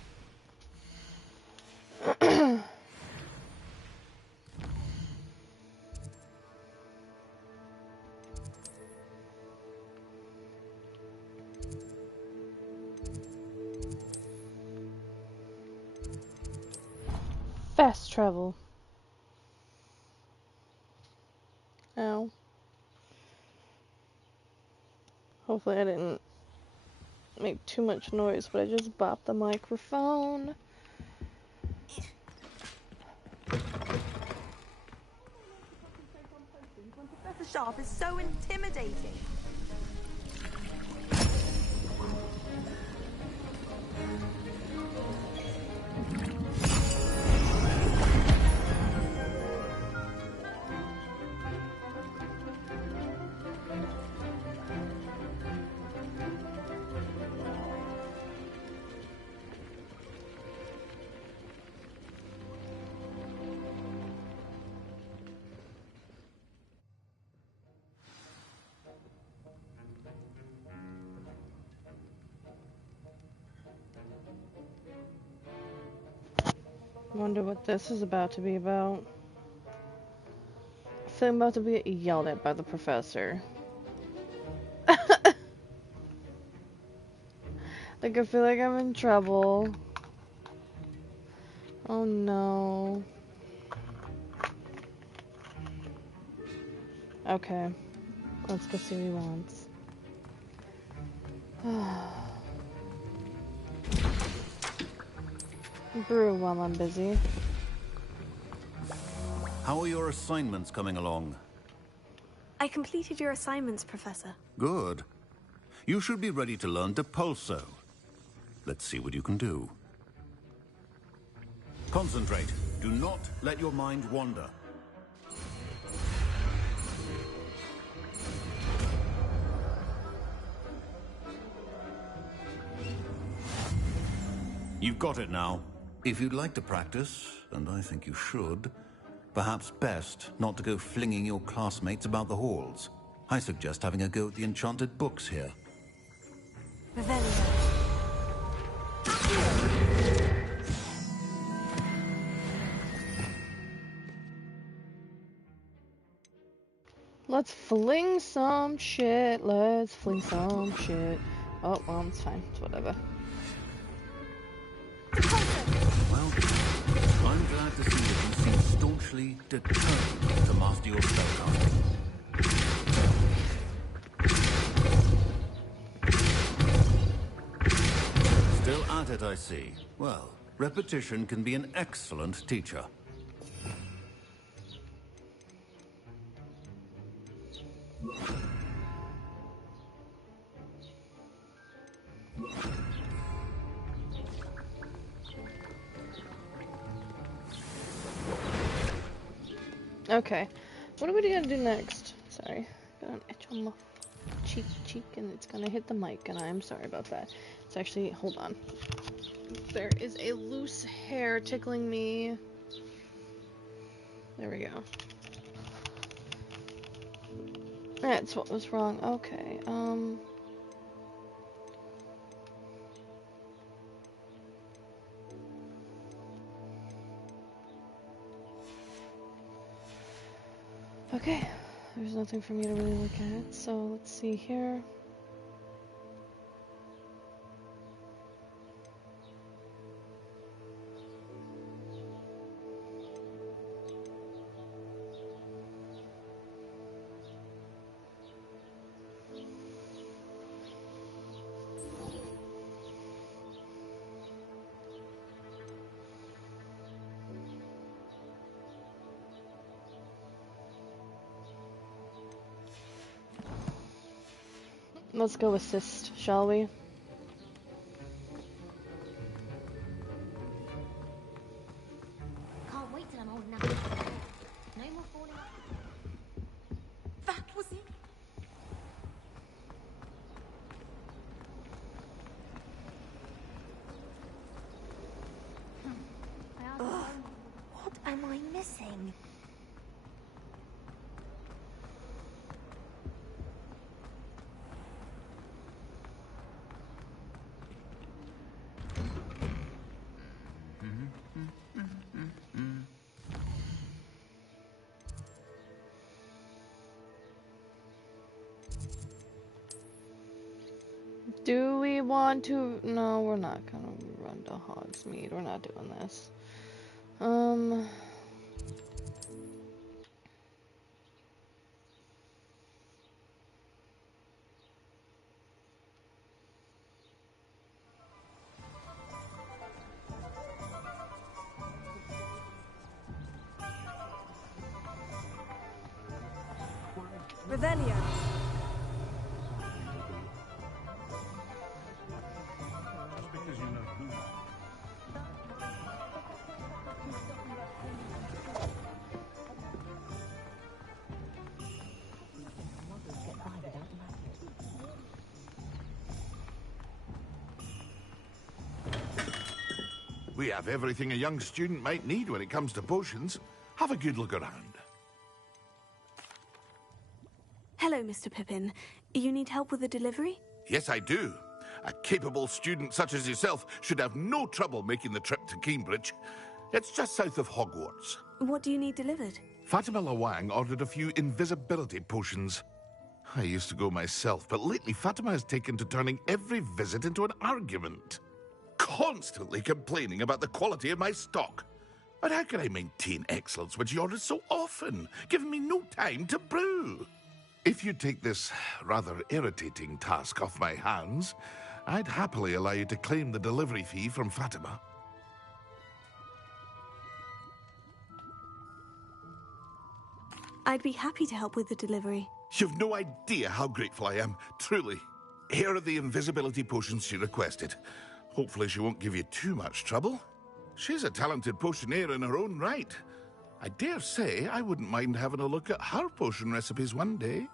Fast travel. Ow. Hopefully I didn't make too much noise, but I just bopped the microphone. Professor Sharp is so intimidating. Wonder what this is about to be about. I feel I'm about to be yelled at by the professor. Like, I feel like I'm in trouble. Oh no. Okay. Let's go see what he wants. Brew while I'm busy. How are your assignments coming along? I completed your assignments, Professor. Good. You should be ready to learn Depulso. Let's see what you can do. Concentrate. Do not let your mind wander. You've got it now. If you'd like to practice, and I think you should, Perhaps best not to go flinging your classmates about the halls. I suggest having a go at the enchanted books here. Revelio. Let's fling some shit. Let's fling some shit. Oh, well, it's fine. It's whatever. Well, I'm glad to see that you seem staunchly determined to master your spellcasting. Still at it, I see. Well, repetition can be an excellent teacher. Okay, what are we gonna do next? Sorry, got an itch on my cheek, and it's gonna hit the mic, and I'm sorry about that. It's actually, hold on. There is a loose hair tickling me. There we go. That's what was wrong. Okay, okay, there's nothing for me to really look at, so let's see here. Let's go assist, shall we? Can't wait till I'm old enough. No more falling off. That was it. What am I missing? Do we want to? No, we're not gonna run to Hogsmeade. We're not doing this. Revelio. Because you know who. We have everything a young student might need when it comes to potions. Have a good look around. Hello, Mr. Pippin. You need help with the delivery? Yes, I do. A capable student such as yourself should have no trouble making the trip to Cambridge. It's just south of Hogwarts. What do you need delivered? Fatima Lawang ordered a few invisibility potions. I used to go myself, but lately Fatima has taken to turning every visit into an argument. Constantly complaining about the quality of my stock. But how can I maintain excellence when she orders so often, giving me no time to brew? If you take this rather irritating task off my hands, I'd happily allow you to claim the delivery fee from Fatima. I'd be happy to help with the delivery. You've no idea how grateful I am, truly. Here are the invisibility potions she requested. Hopefully she won't give you too much trouble. She's a talented potioneer in her own right. I dare say I wouldn't mind having a look at her potion recipes one day.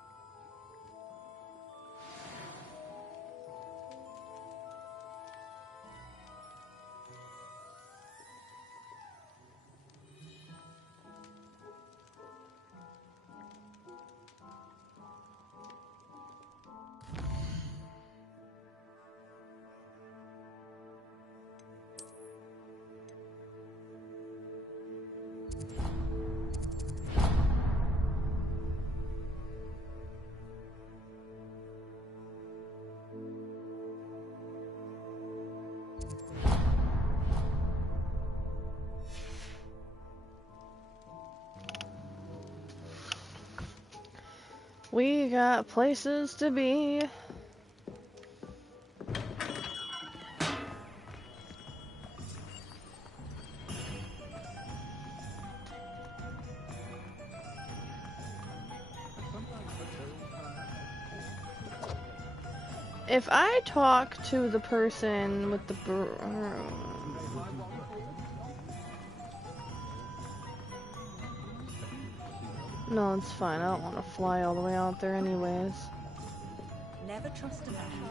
We got places to be. If I talk to the person with the no, it's fine. I don't want to fly all the way out there anyways. Never trust a man.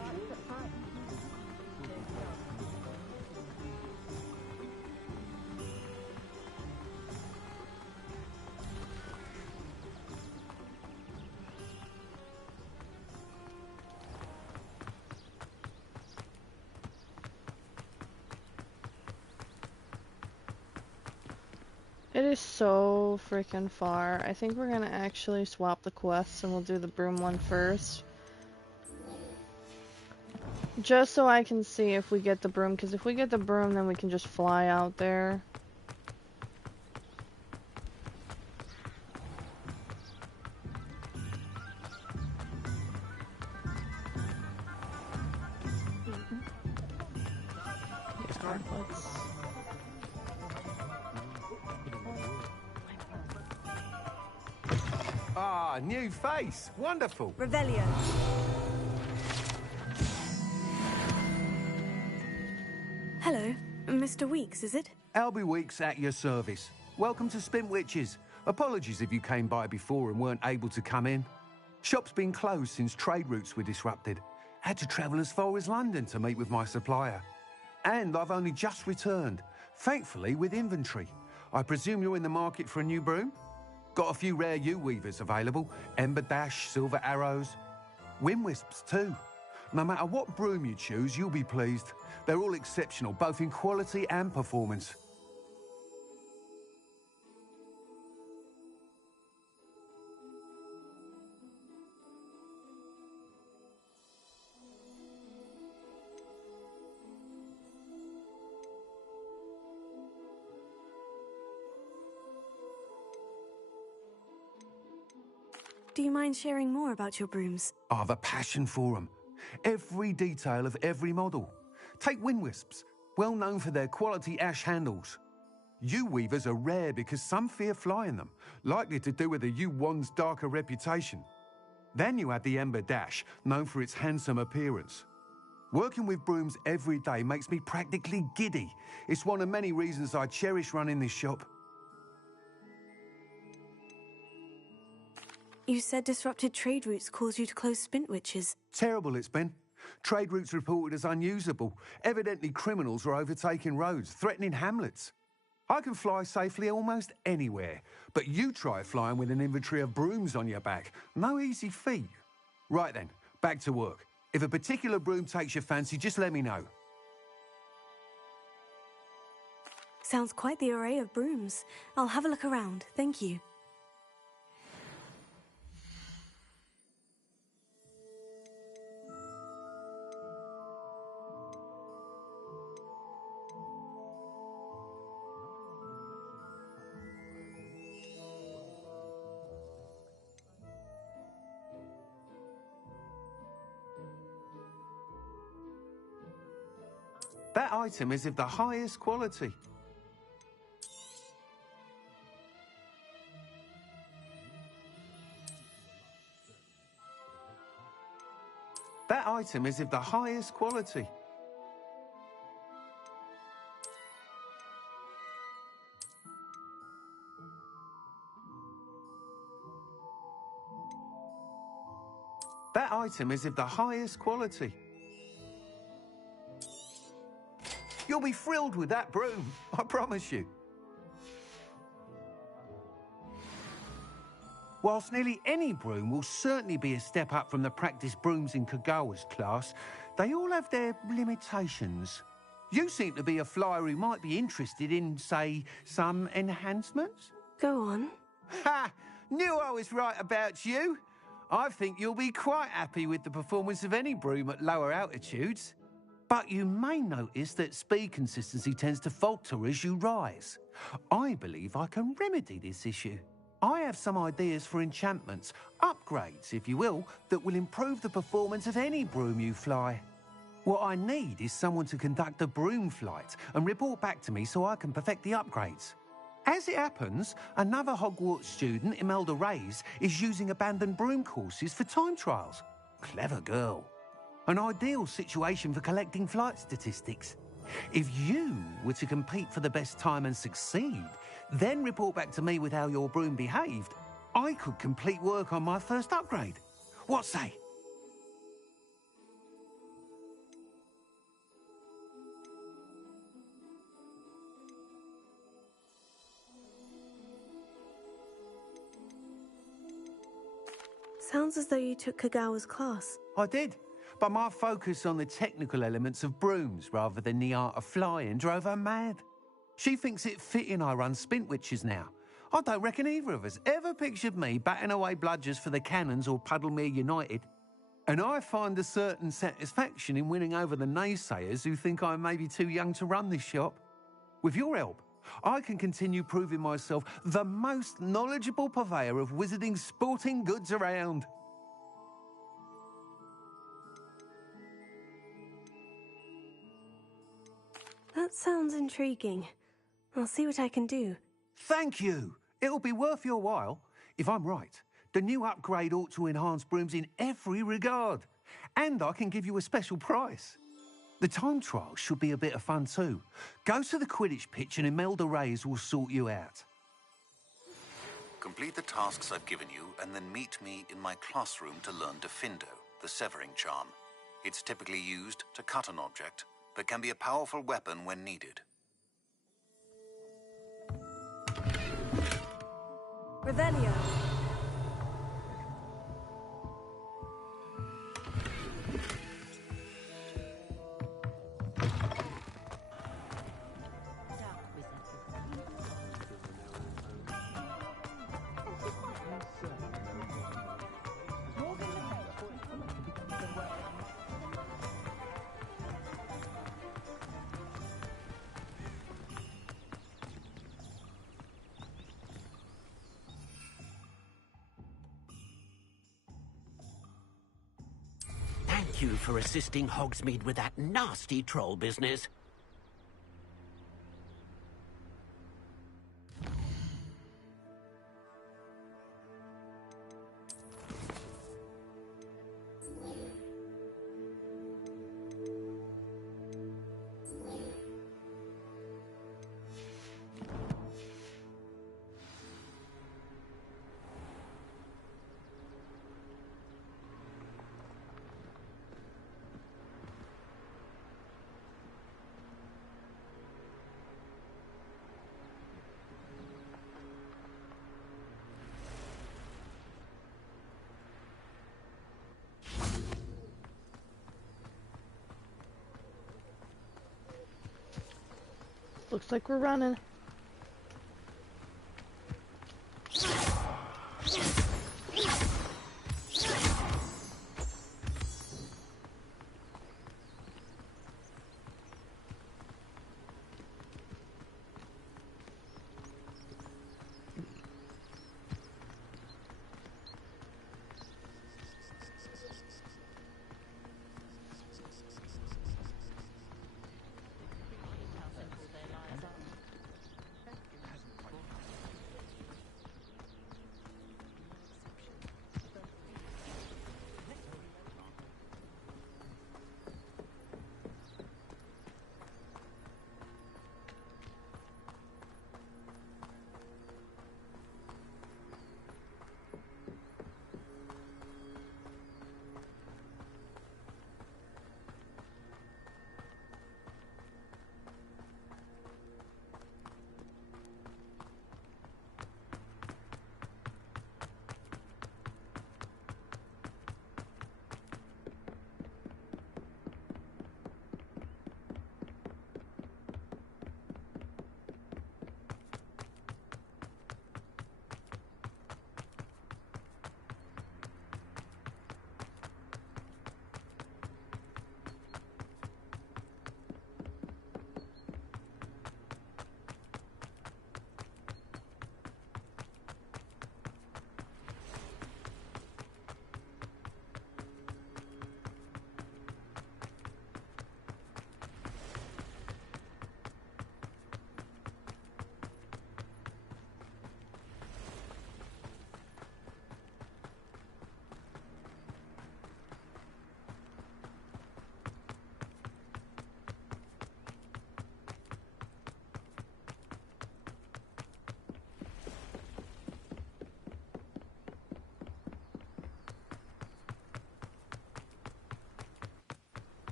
It is so freaking far. I think we're gonna actually swap the quests and we'll do the broom one first. Just so I can see if we get the broom, because if we get the broom then we can just fly out there. Ah, new face. Wonderful. Revelio. Hello, Mr. Weeks, is it? Albie Weeks at your service. Welcome to Spintwitches. Apologies if you came by before and weren't able to come in. Shop's been closed since trade routes were disrupted. Had to travel as far as London to meet with my supplier. And I've only just returned, thankfully with inventory. I presume you're in the market for a new broom? Got a few rare U-weavers available. Ember Dash, Silver Arrows. Wind Wisps too. No matter what broom you choose, you'll be pleased. They're all exceptional, both in quality and performance. Do you mind sharing more about your brooms? I've a passion for them. Every detail of every model. Take Wind Wisps, well known for their quality ash handles. U-weavers are rare because some fear flying them, likely to do with the U-wand's darker reputation. Then you add the Ember Dash, known for its handsome appearance. Working with brooms every day makes me practically giddy. It's one of many reasons I cherish running this shop. You said disrupted trade routes caused you to close Spintwitches. Terrible it's been. Trade routes reported as unusable. Evidently criminals are overtaking roads, threatening hamlets. I can fly safely almost anywhere, but you try flying with an inventory of brooms on your back. No easy feat. Right then, back to work. If a particular broom takes your fancy, just let me know. Sounds quite the array of brooms. I'll have a look around, thank you. That item is of the highest quality. That item is of the highest quality. That item is of the highest quality. You'll be thrilled with that broom, I promise you. Whilst nearly any broom will certainly be a step up from the practice brooms in Kagawa's class, they all have their limitations. You seem to be a flyer who might be interested in, say, some enhancements? Go on. Ha! Knew I was right about you. I think you'll be quite happy with the performance of any broom at lower altitudes. But you may notice that speed consistency tends to falter as you rise. I believe I can remedy this issue. I have some ideas for enchantments, upgrades, if you will, that will improve the performance of any broom you fly. What I need is someone to conduct a broom flight and report back to me so I can perfect the upgrades. As it happens, another Hogwarts student, Imelda Reyes, is using abandoned broom courses for time trials. Clever girl. An ideal situation for collecting flight statistics. If you were to compete for the best time and succeed, then report back to me with how your broom behaved, I could complete work on my first upgrade. What say? Sounds as though you took Kagawa's class. I did, but my focus on the technical elements of brooms rather than the art of flying drove her mad. She thinks it fitting I run Spintwitches now. I don't reckon either of us ever pictured me batting away bludgers for the Cannons or Puddlemere United. And I find a certain satisfaction in winning over the naysayers who think I may be too young to run this shop. With your help, I can continue proving myself the most knowledgeable purveyor of wizarding sporting goods around. That sounds intriguing. I'll see what I can do. Thank you. It'll be worth your while. If I'm right, the new upgrade ought to enhance brooms in every regard. And I can give you a special price. The time trial should be a bit of fun too. Go to the Quidditch pitch and Imelda Reyes will sort you out. Complete the tasks I've given you and then meet me in my classroom to learn Defindo, the severing charm. It's typically used to cut an object, but can be a powerful weapon when needed. Revelio. Thank you for assisting Hogsmeade with that nasty troll business. Looks like we're running.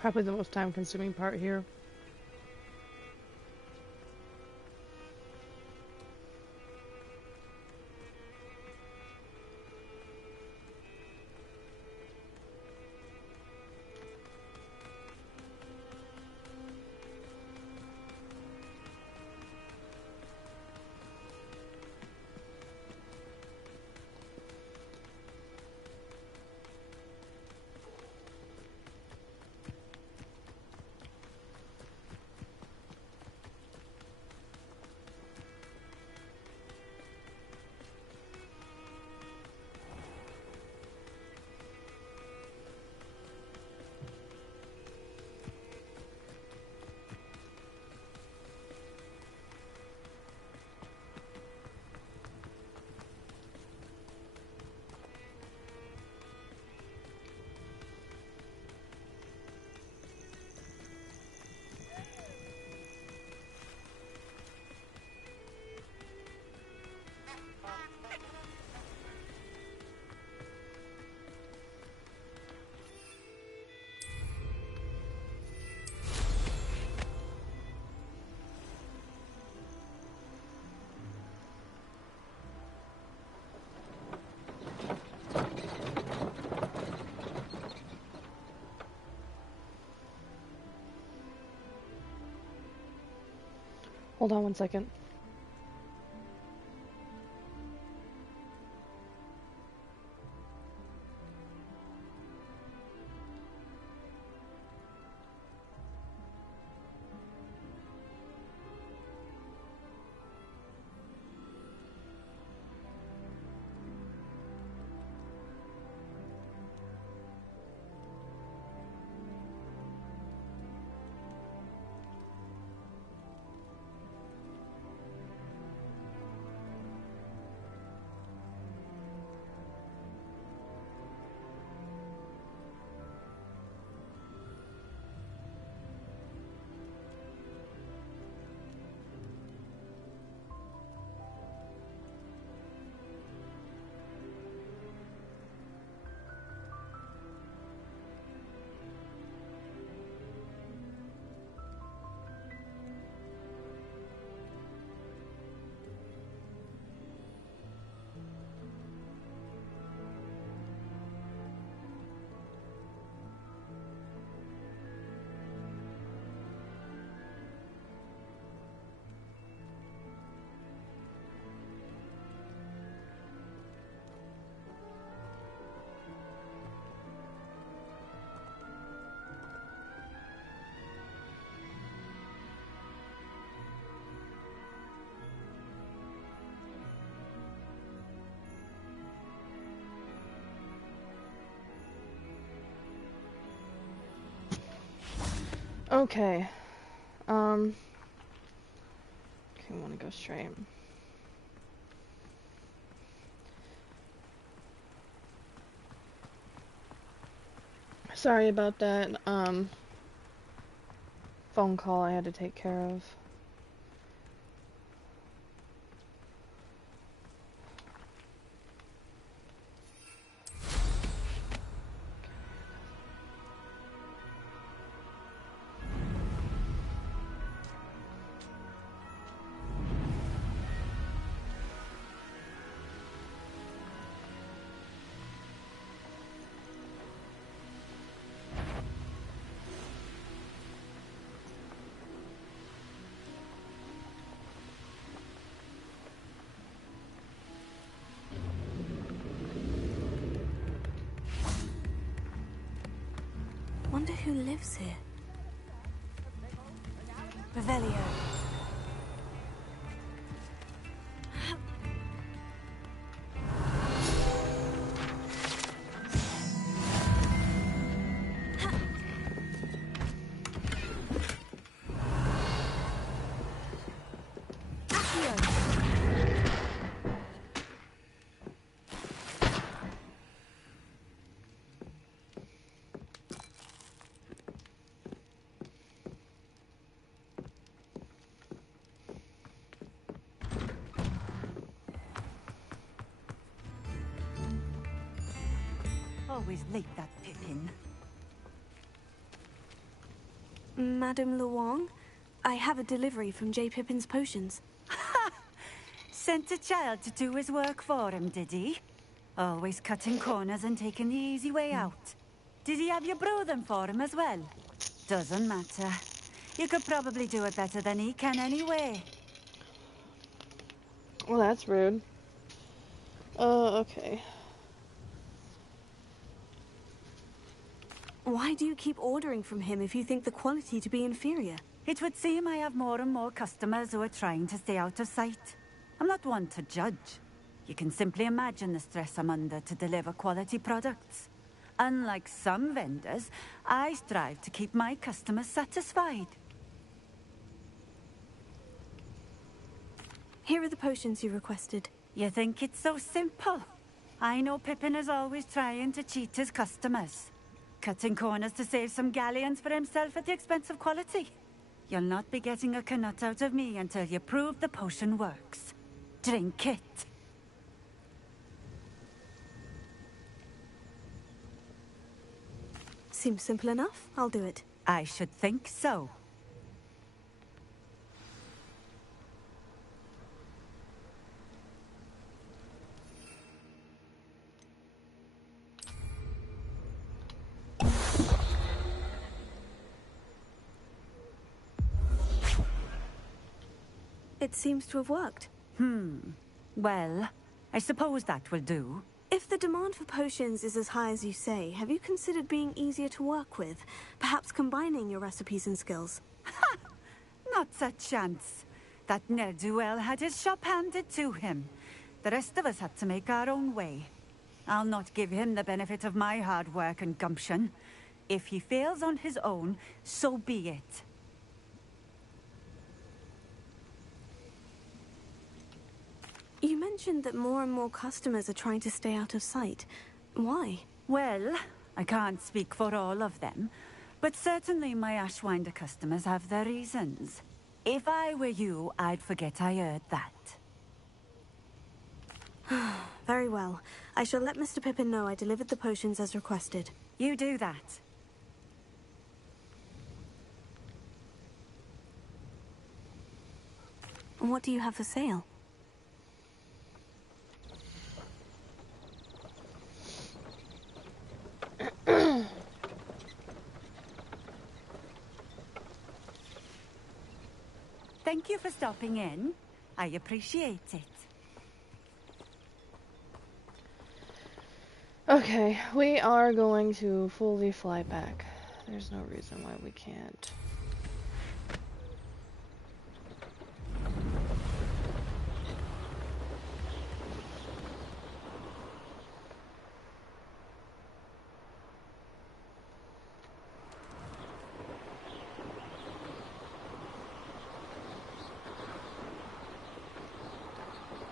Probably the most time-consuming part here. Hold on one second. Okay. Okay, I want to go straight. Sorry about that, phone call I had to take care of. Wonder who lives here. Revelio. Always late, that Pippin. Madame Luong, I have a delivery from J. Pippin's Potions. Ha! Sent a child to do his work for him, did he? Always cutting corners and taking the easy way out. Did he have you brew them for him as well? Doesn't matter. You could probably do it better than he can anyway. Well, that's rude. Okay. Why do you keep ordering from him if you think the quality to be inferior? It would seem I have more and more customers who are trying to stay out of sight. I'm not one to judge. You can simply imagine the stress I'm under to deliver quality products. Unlike some vendors, I strive to keep my customers satisfied. Here are the potions you requested. You think it's so simple? I know Pippin is always trying to cheat his customers. Cutting corners to save some galleons for himself at the expense of quality. You'll not be getting a knut out of me until you prove the potion works. Drink it. Seems simple enough. I'll do it. I should think so. It seems to have worked. Well, I suppose that will do. If the demand for potions is as high as you say, have you considered being easier to work with? Perhaps combining your recipes and skills? Ha! Not a chance. That ne'er-do-well had his shop handed to him. The rest of us had to make our own way. I'll not give him the benefit of my hard work and gumption. If he fails on his own, so be it. You mentioned that more and more customers are trying to stay out of sight. Why? Well, I can't speak for all of them, but certainly my Ashwinder customers have their reasons. If I were you, I'd forget I heard that. Very well. I shall let Mr. Pippin know I delivered the potions as requested. You do that. And what do you have for sale? Thank you for stopping in. I appreciate it. Okay, we are going to fully fly back. There's no reason why we can't.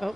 Oh.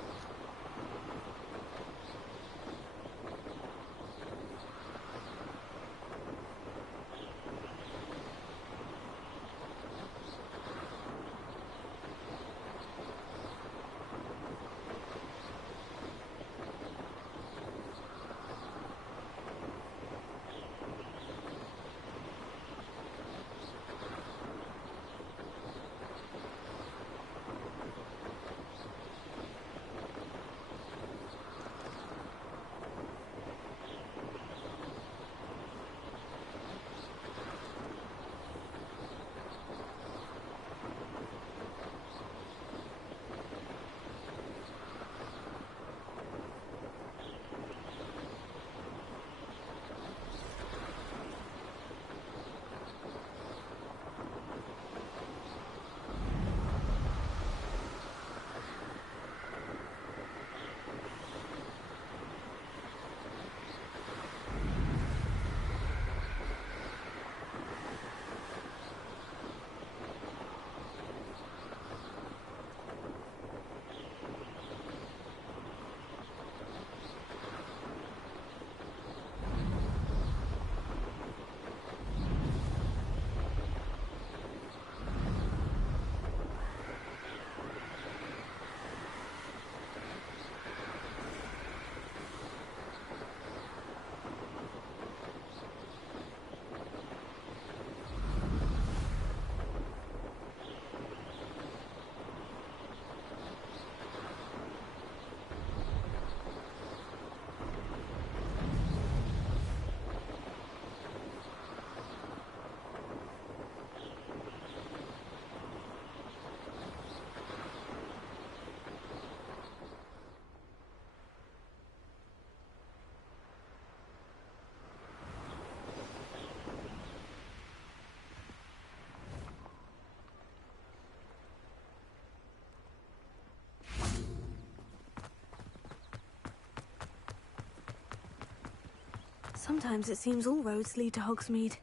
Sometimes it seems all roads lead to Hogsmeade.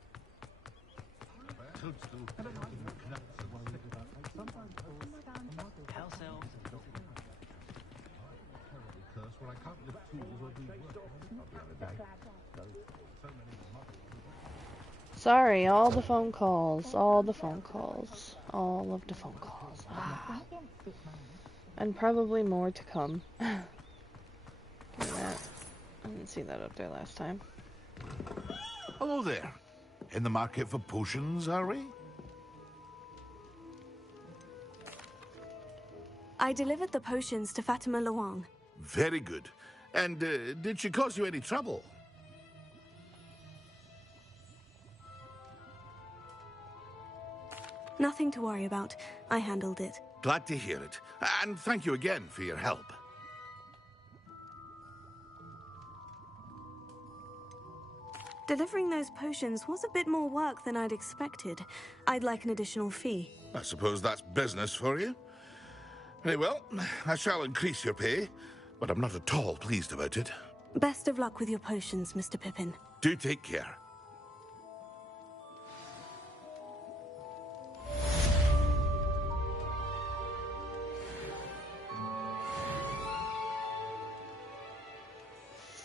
Sorry, all the phone calls, all the phone calls, all of the phone calls. And probably more to come. Give me that. I didn't see that up there last time. Hello there. In the market for potions, are we? I delivered the potions to Fatima Luang. Very good. And did she cause you any trouble? Nothing to worry about. I handled it. Glad to hear it. And thank you again for your help. Delivering those potions was a bit more work than I'd expected. I'd like an additional fee. I suppose that's business for you. Very well, I shall increase your pay, but I'm not at all pleased about it. Best of luck with your potions, Mr. Pippin. Do take care.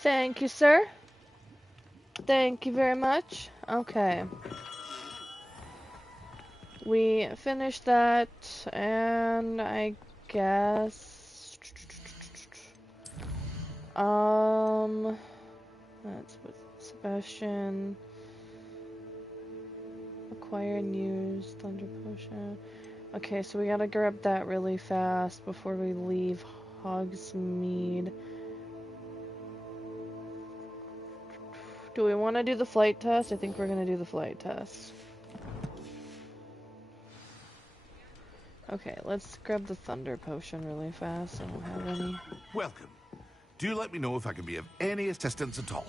Thank you, sir. Thank you very much. Okay. We finished that, and I guess... That's with Sebastian. Acquire and use Thunder Potion. Okay, so we gotta grab that really fast before we leave Hogsmeade. Do we want to do the flight test? I think we're going to do the flight test. Okay, let's grab the Thunder Potion really fast. I don't have any. Welcome. Do let me know if I can be of any assistance at all.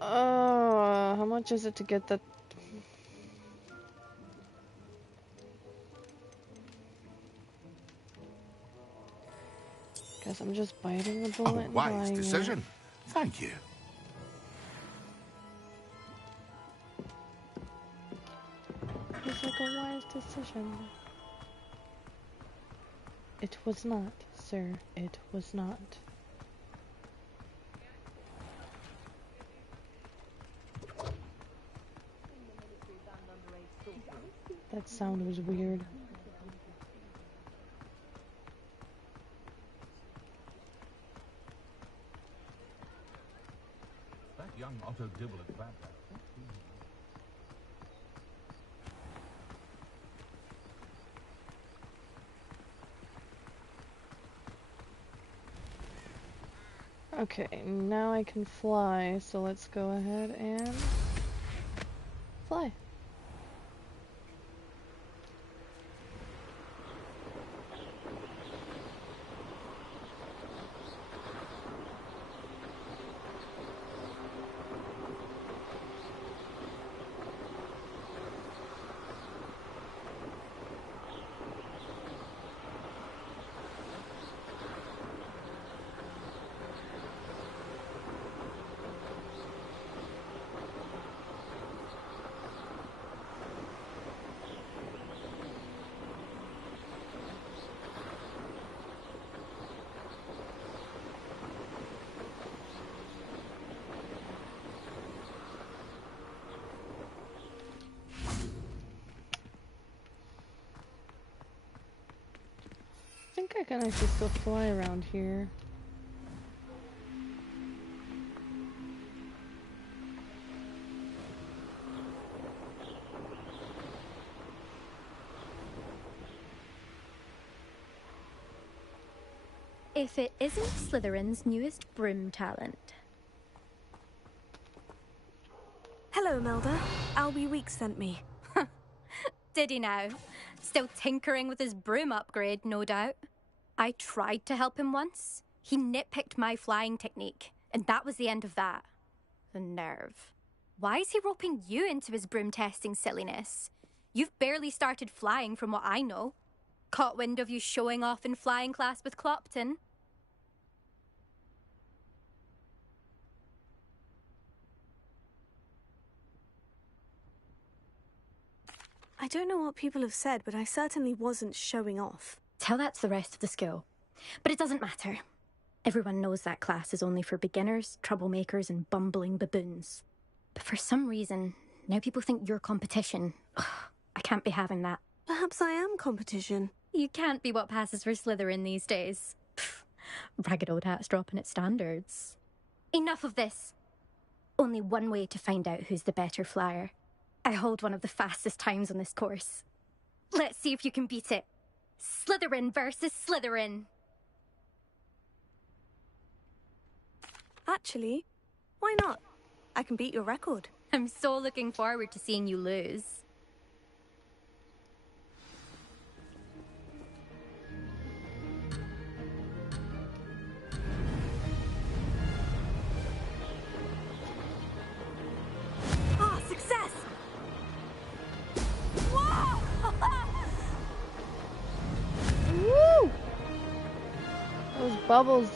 How much is it to get the... Guess I'm just biting the bullet and wise buying decision. it. Thank you. It's like a wise decision. It was not, sir. It was not. That sound was weird. Young Otto Dibble at that. Okay, now I can fly, so let's go ahead and fly. I think I can actually still fly around here. If it isn't Slytherin's newest broom talent. Hello, Melda. Albie Weeks sent me. Did he now? Still tinkering with his broom upgrade, no doubt. I tried to help him once. He nitpicked my flying technique, and that was the end of that. The nerve. Why is he roping you into his broom testing silliness? You've barely started flying from what I know. Caught wind of you showing off in flying class with Clopton? I don't know what people have said, but I certainly wasn't showing off. Tell that to the rest of the school. But it doesn't matter. Everyone knows that class is only for beginners, troublemakers, and bumbling baboons. But for some reason, now people think you're competition. Ugh, I can't be having that. Perhaps I am competition. You can't be what passes for Slytherin these days. Pfft, ragged old hat's dropping its standards. Enough of this. Only one way to find out who's the better flyer. I hold one of the fastest times on this course. Let's see if you can beat it. Slytherin versus Slytherin. Actually, why not? I can beat your record. I'm so looking forward to seeing you lose. Ah, success! Whoa! Woo! Those bubbles.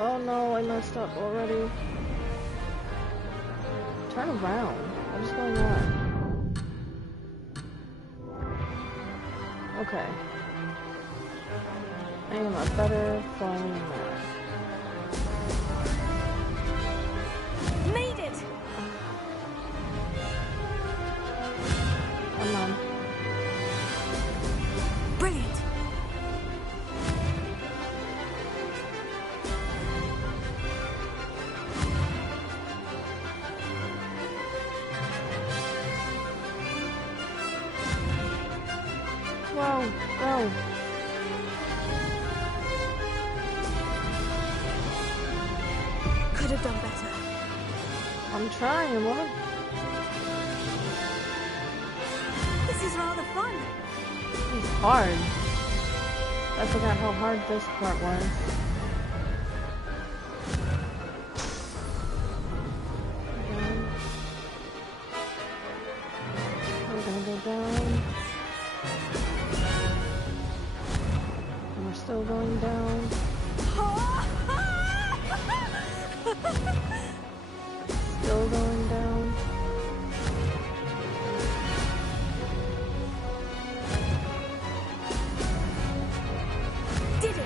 Oh no, I messed up already. Turn around. What is going on? Okay. I am a better flying man. Made it! Come on. Brilliant! Whoa, go. Could have done better. I'm trying, what? This is rather fun. It's hard. I forgot how hard this part was. Down. We're gonna go down. And we're still going down. Still going down. Did it!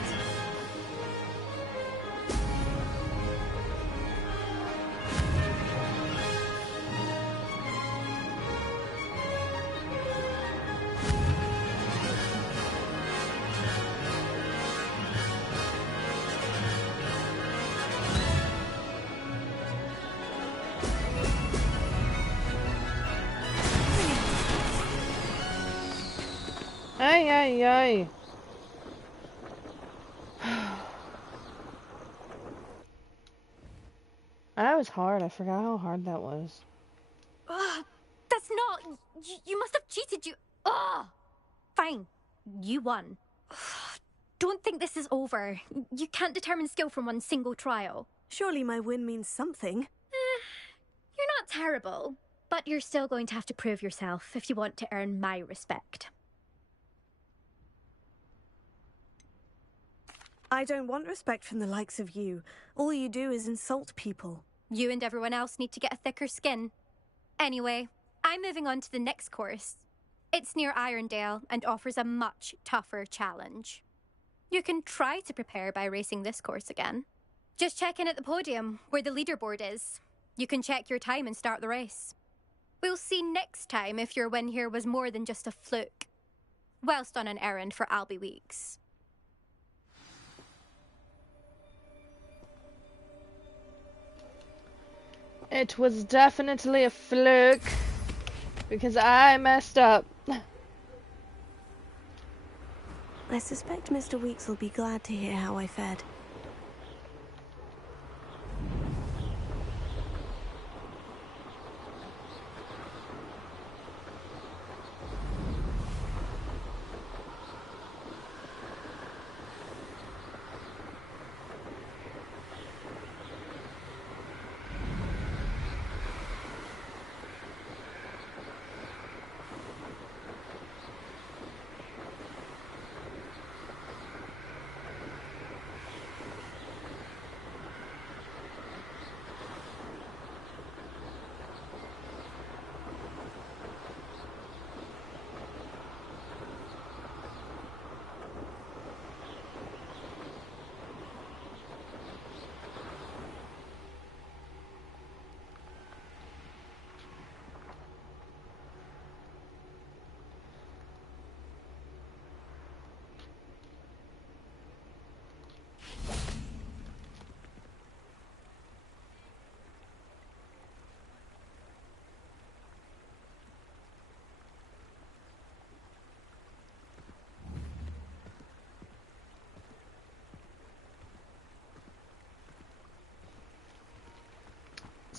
Ay, ay, ay. That was hard. I forgot how hard that was. That's not... You must have cheated, you... Ugh! Fine. You won. Don't think this is over. You can't determine skill from one single trial. Surely my win means something. You're not terrible, but you're still going to have to prove yourself if you want to earn my respect. I don't want respect from the likes of you. All you do is insult people. You and everyone else need to get a thicker skin. Anyway, I'm moving on to the next course. It's near Irondale and offers a much tougher challenge. You can try to prepare by racing this course again. Just check in at the podium, where the leaderboard is. You can check your time and start the race. We'll see next time if your win here was more than just a fluke. Whilst on an errand for Albie Weeks. It was definitely a fluke, because I messed up. I suspect Mr. Weeks will be glad to hear how I fared.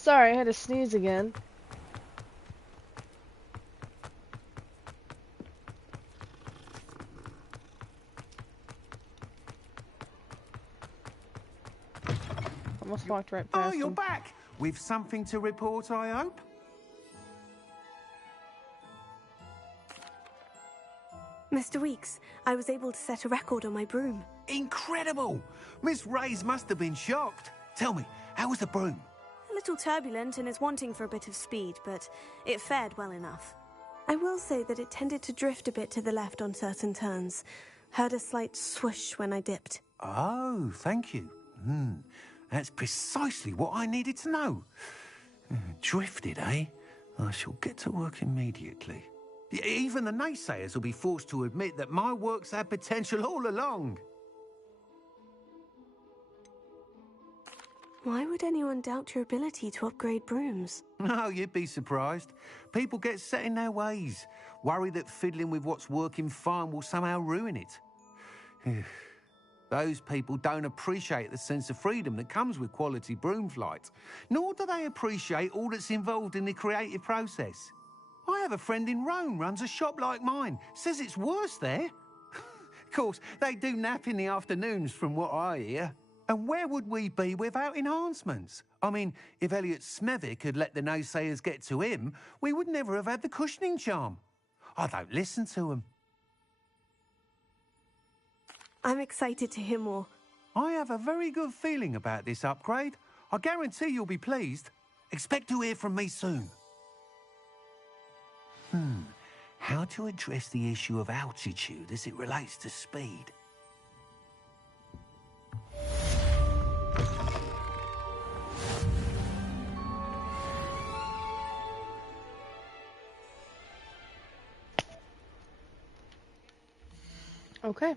Sorry, I had to sneeze again. Almost walked right past you're him. back! With something to report, I hope? Mr. Weeks, I was able to set a record on my broom. Incredible! Miss Reyes must have been shocked. Tell me, how was the broom? A little turbulent and is wanting for a bit of speed, but it fared well enough. I will say that it tended to drift a bit to the left on certain turns. Heard a slight swoosh when I dipped. Oh, thank you. That's precisely what I needed to know. Drifted, eh? I shall get to work immediately. Even the naysayers will be forced to admit that my work's had potential all along. Why would anyone doubt your ability to upgrade brooms? No, you'd be surprised. People get set in their ways, worry that fiddling with what's working fine will somehow ruin it. Those people don't appreciate the sense of freedom that comes with quality broom flight, nor do they appreciate all that's involved in the creative process. I have a friend in Rome runs a shop like mine, says it's worse there. Of course, they do nap in the afternoons from what I hear. And where would we be without enhancements? I mean, if Elliot Smethwick had let the naysayers get to him, we would never have had the cushioning charm. I don't listen to them. I'm excited to hear more. I have a very good feeling about this upgrade. I guarantee you'll be pleased. Expect to hear from me soon. How to address the issue of altitude as it relates to speed? Okay.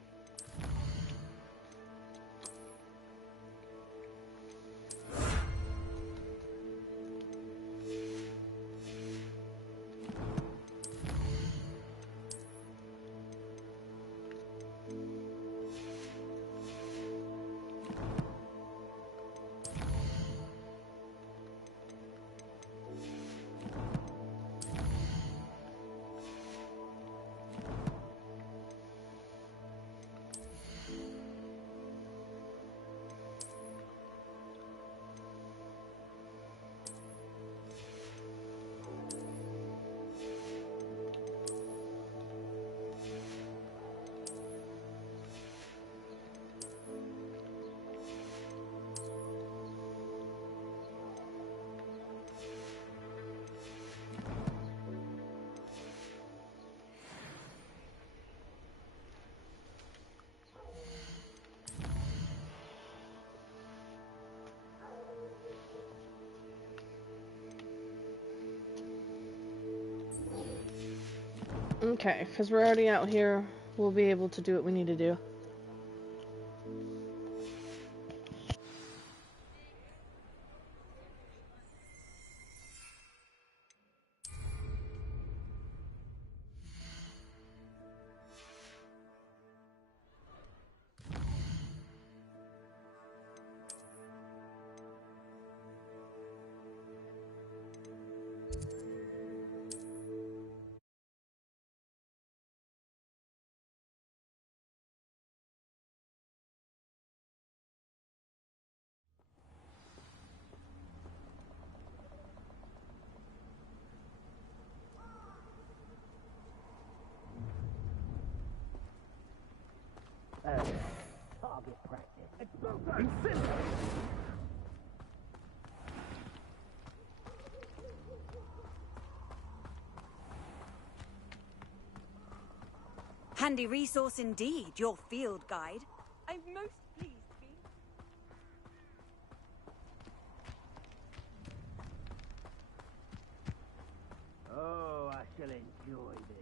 Okay, because we're already out here, we'll be able to do what we need to do. Target practice. Explosive! Handy resource indeed, your field guide. I'm most pleased to be. Oh, I shall enjoy this.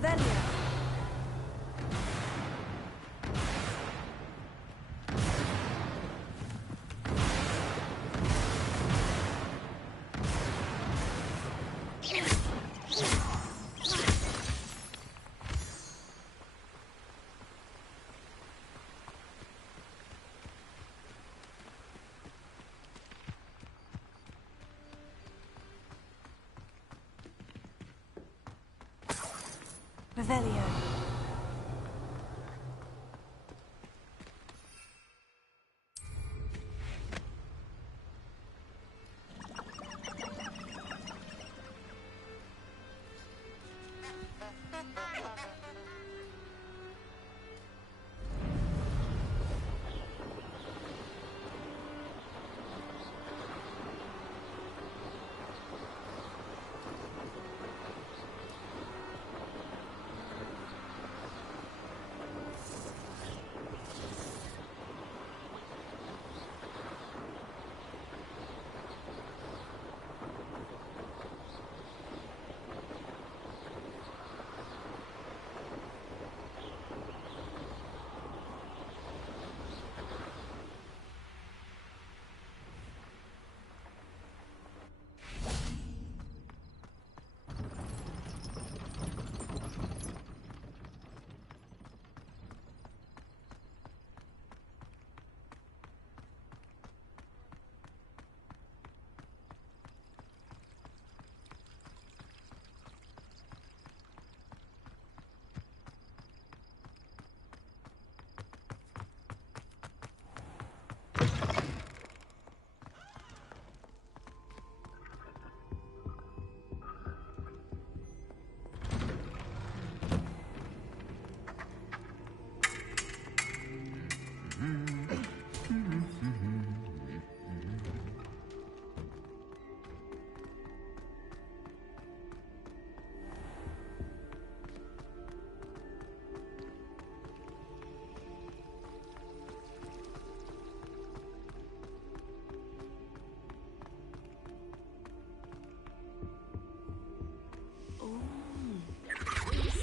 Revelio. Revelio.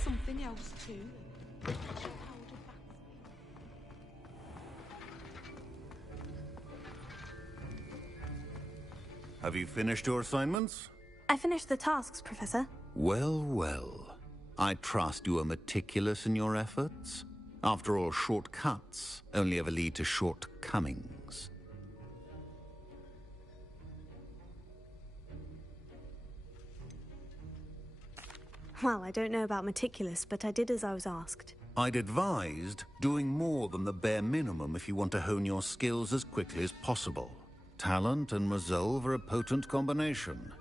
Something else too. Have you finished your assignments? I finished the tasks, Professor. Well, well. I trust you are meticulous in your efforts. After all, shortcuts only ever lead to shortcomings. Well, I don't know about meticulous, but I did as I was asked. I'd advised doing more than the bare minimum if you want to hone your skills as quickly as possible. Talent and resolve are a potent combination.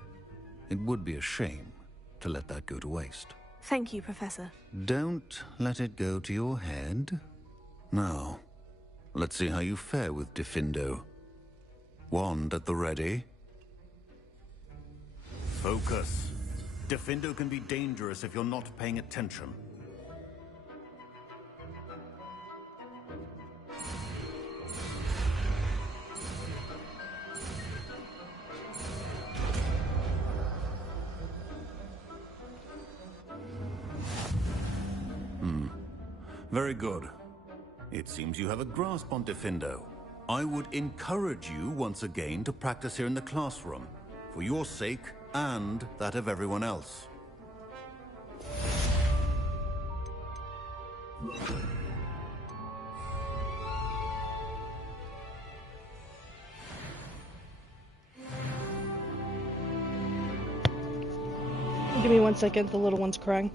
It would be a shame to let that go to waste. Thank you, Professor. Don't let it go to your head. Now, let's see how you fare with Diffindo. Wand at the ready. Focus. Diffindo can be dangerous if you're not paying attention. Very good. It seems you have a grasp on Diffindo. I would encourage you once again to practice here in the classroom, for your sake and that of everyone else. Give me 1 second, the little one's crying.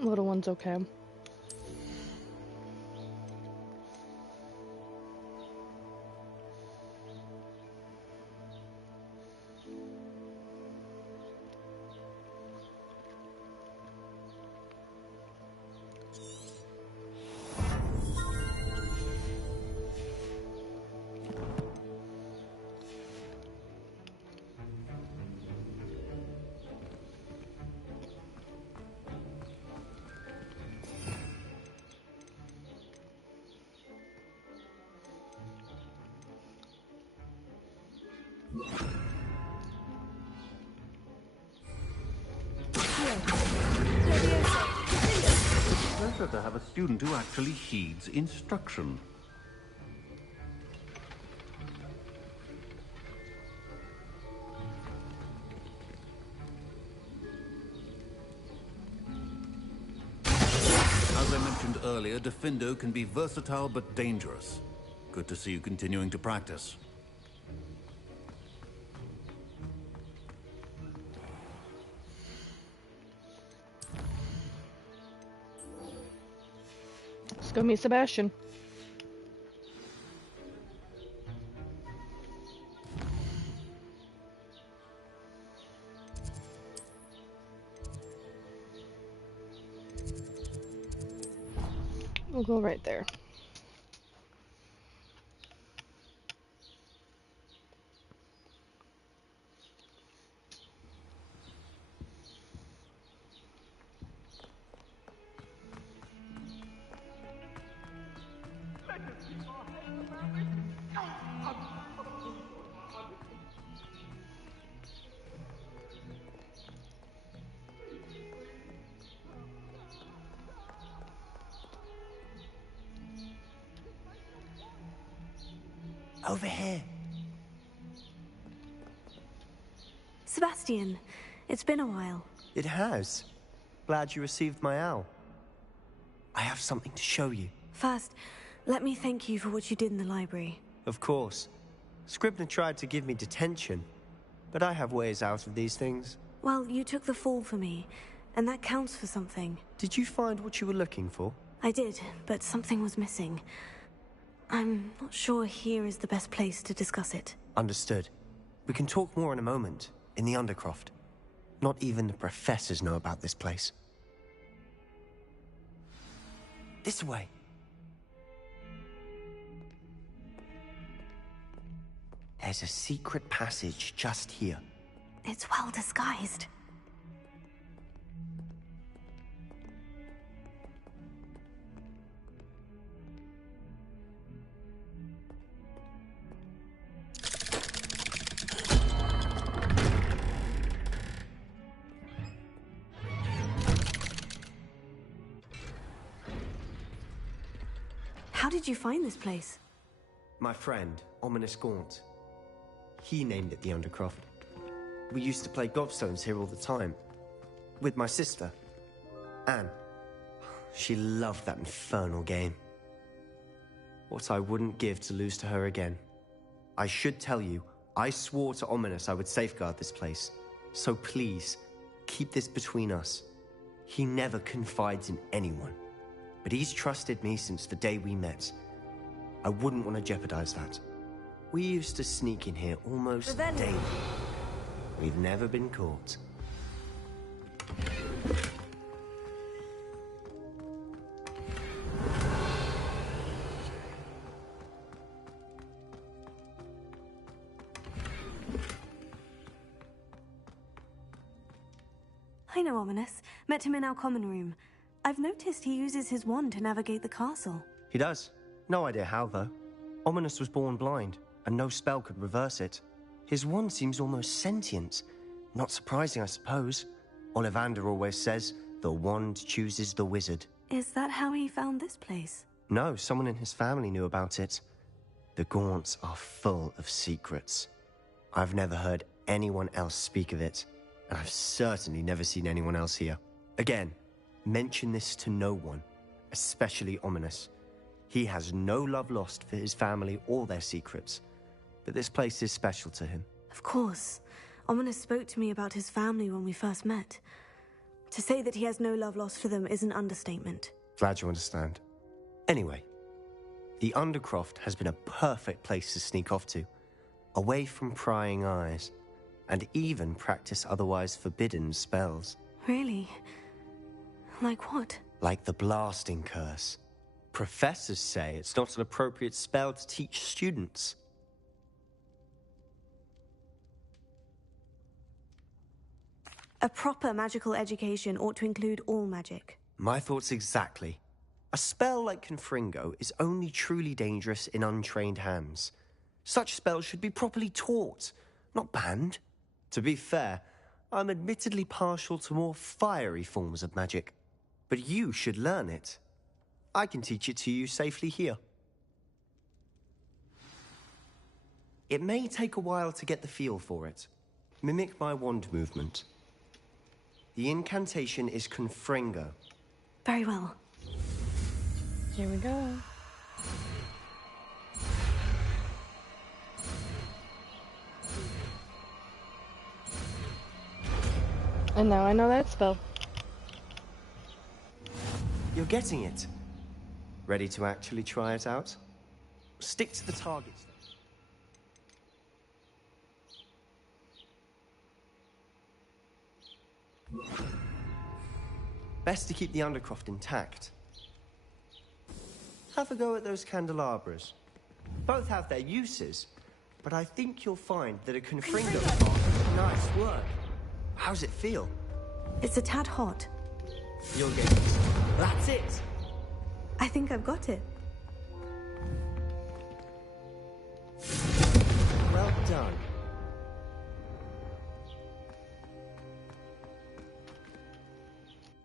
Little one's okay. Pleasure to have a student who actually heeds instruction. As I mentioned earlier, Defendo can be versatile but dangerous. Good to see you continuing to practice. Let's go meet Sebastian. We'll go right there. Over here. Sebastian, it's been a while. It has. Glad you received my owl. I have something to show you. First, let me thank you for what you did in the library. Of course. Scribner tried to give me detention, but I have ways out of these things. Well, you took the fall for me, and that counts for something. Did you find what you were looking for? I did, but something was missing. I'm not sure here is the best place to discuss it. Understood. We can talk more in a moment, in the Undercroft. Not even the professors know about this place. This way. There's a secret passage just here. It's well disguised. How did you find this place? My friend, Ominous Gaunt. He named it the Undercroft. We used to play gobstones here all the time. With my sister, Anne. She loved that infernal game. What I wouldn't give to lose to her again. I should tell you, I swore to Ominous I would safeguard this place. So please, keep this between us. He never confides in anyone. But he's trusted me since the day we met. I wouldn't want to jeopardize that. We used to sneak in here almost daily. We've never been caught. I know Ominous. Met him in our common room. I've noticed he uses his wand to navigate the castle. He does. No idea how, though. Ominous was born blind, and no spell could reverse it. His wand seems almost sentient. Not surprising, I suppose. Ollivander always says, the wand chooses the wizard. Is that how he found this place? No, someone in his family knew about it. The Gaunts are full of secrets. I've never heard anyone else speak of it, and I've certainly never seen anyone else here. Again, mention this to no one, especially Ominous. He has no love lost for his family or their secrets, but this place is special to him. Of course. Ominous spoke to me about his family when we first met. To say that he has no love lost for them is an understatement. Glad you understand. Anyway, the Undercroft has been a perfect place to sneak off to, away from prying eyes, and even practice otherwise forbidden spells. Really? Like what? Like the blasting curse. Professors say it's not an appropriate spell to teach students. A proper magical education ought to include all magic. My thoughts exactly. A spell like Confringo is only truly dangerous in untrained hands. Such spells should be properly taught, not banned. To be fair, I'm admittedly partial to more fiery forms of magic. But you should learn it. I can teach it to you safely here. It may take a while to get the feel for it. Mimic my wand movement. The incantation is Confringo. Very well. Here we go. And now I know that spell. You're getting it. Ready to actually try it out? Stick to the targets. Best to keep the Undercroft intact. Have a go at those candelabras. Both have their uses, but I think you'll find that a Confringo... Nice work. How's it feel? It's a tad hot. You'll get it. That's it! I think I've got it. Well done.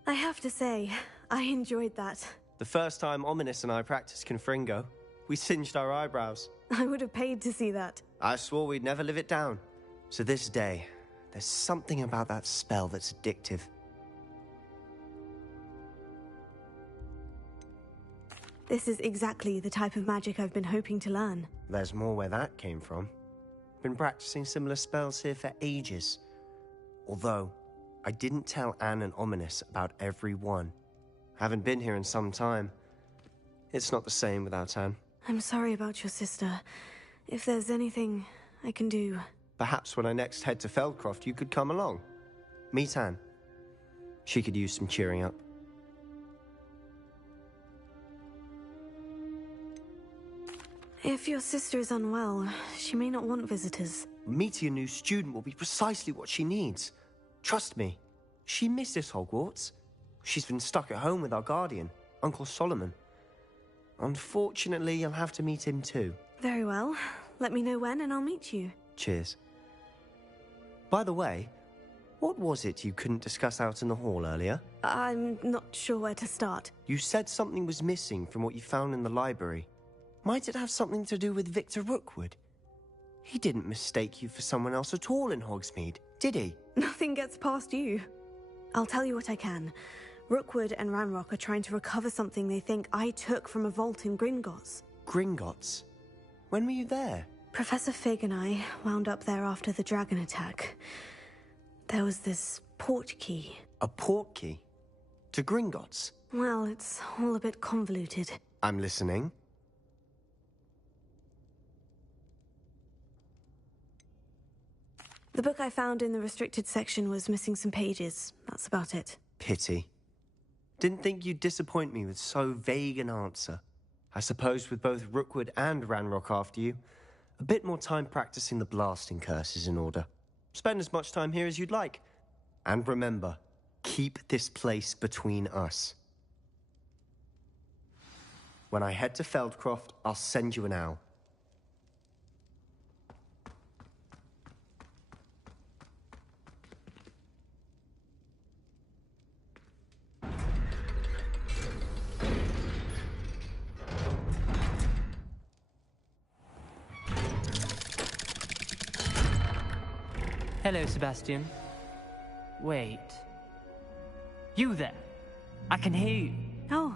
I have to say, I enjoyed that. The first time Ominous and I practiced Confringo, we singed our eyebrows. I would have paid to see that. I swore we'd never live it down. So this day, there's something about that spell that's addictive. This is exactly the type of magic I've been hoping to learn. There's more where that came from. Been practicing similar spells here for ages. Although, I didn't tell Anne and Ominous about every one. Haven't been here in some time. It's not the same without Anne. I'm sorry about your sister. If there's anything I can do... Perhaps when I next head to Feldcroft, you could come along. Meet Anne. She could use some cheering up. If your sister is unwell, she may not want visitors. Meeting a new student will be precisely what she needs. Trust me, she misses Hogwarts. She's been stuck at home with our guardian, Uncle Solomon. Unfortunately, you'll have to meet him too. Very well. Let me know when and I'll meet you. Cheers. By the way, what was it you couldn't discuss out in the hall earlier? I'm not sure where to start. You said something was missing from what you found in the library. Might it have something to do with Victor Rookwood? He didn't mistake you for someone else at all in Hogsmeade, did he? Nothing gets past you. I'll tell you what I can. Rookwood and Ranrock are trying to recover something they think I took from a vault in Gringotts. Gringotts? When were you there? Professor Fig and I wound up there after the dragon attack. There was this port key. A port key? To Gringotts? Well, it's all a bit convoluted. I'm listening. The book I found in the restricted section was missing some pages. That's about it. Pity. Didn't think you'd disappoint me with so vague an answer. I suppose with both Rookwood and Ranrock after you, a bit more time practicing the blasting curse is in order. Spend as much time here as you'd like. And remember, keep this place between us. When I head to Feldcroft, I'll send you an owl. Hello, Sebastian. Wait. You there? I can hear you. Oh,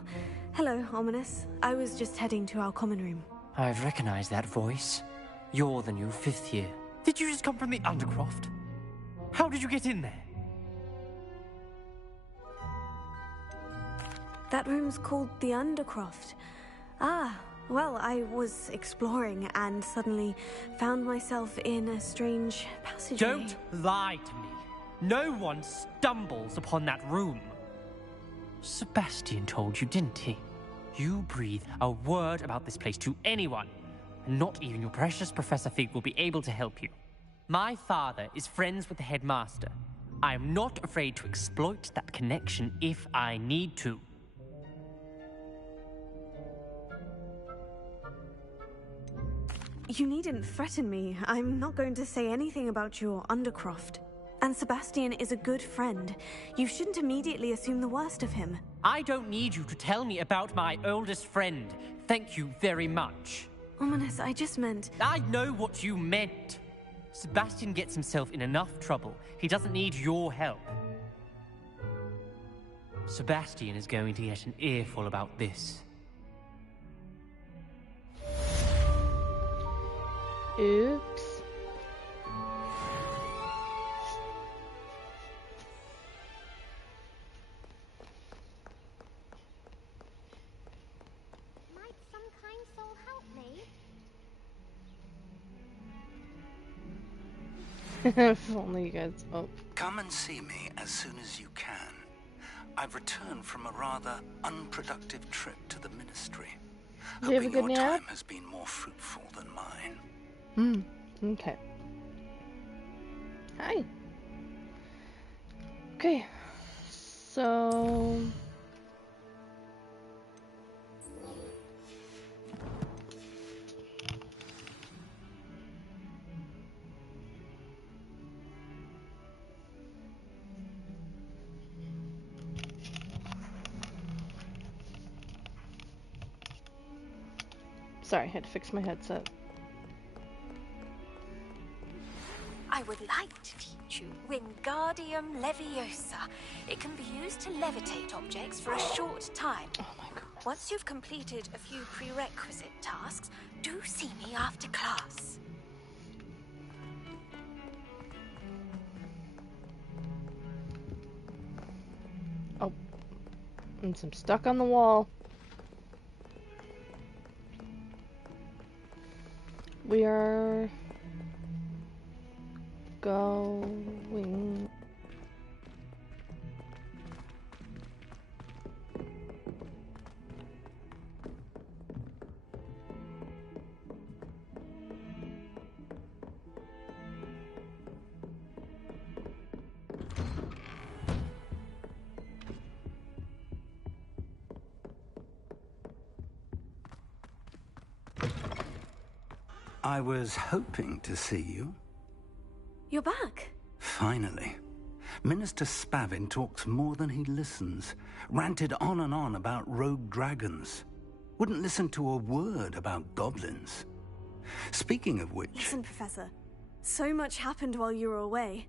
hello, Ominous. I was just heading to our common room. I've recognized that voice. You're the new 5th year. Did you just come from the Undercroft? How did you get in there? That room's called the Undercroft. Ah, well, I was exploring and suddenly found myself in a strange passageway. Don't lie to me. No one stumbles upon that room. Sebastian told you, didn't he? You breathe a word about this place to anyone, and not even your precious Professor Fig will be able to help you. My father is friends with the headmaster. I am not afraid to exploit that connection if I need to. You needn't threaten me. I'm not going to say anything about your Undercroft. And Sebastian is a good friend. You shouldn't immediately assume the worst of him. I don't need you to tell me about my oldest friend. Thank you very much. Ominous, I just meant... I know what you meant. Sebastian gets himself in enough trouble. He doesn't need your help. Sebastian is going to get an earful about this. Oops. Might some kind soul help me? If only you guys... Oh. Come and see me as soon as you can. I've returned from a rather unproductive trip to the Ministry. Do you have a good your nap? time has been more fruitful than mine. Okay. Hi. Okay. So... Sorry, I had to fix my headset. I would like to teach you Wingardium Leviosa. It can be used to levitate objects for a short time. Oh my god. Once you've completed a few prerequisite tasks, do see me after class. Oh. And some stuck on the wall. We are going. I was hoping to see you. You're back. Finally. Minister Spavin talks more than he listens. Ranted on and on about rogue dragons. Wouldn't listen to a word about goblins. Speaking of which... Listen, Professor. So much happened while you were away.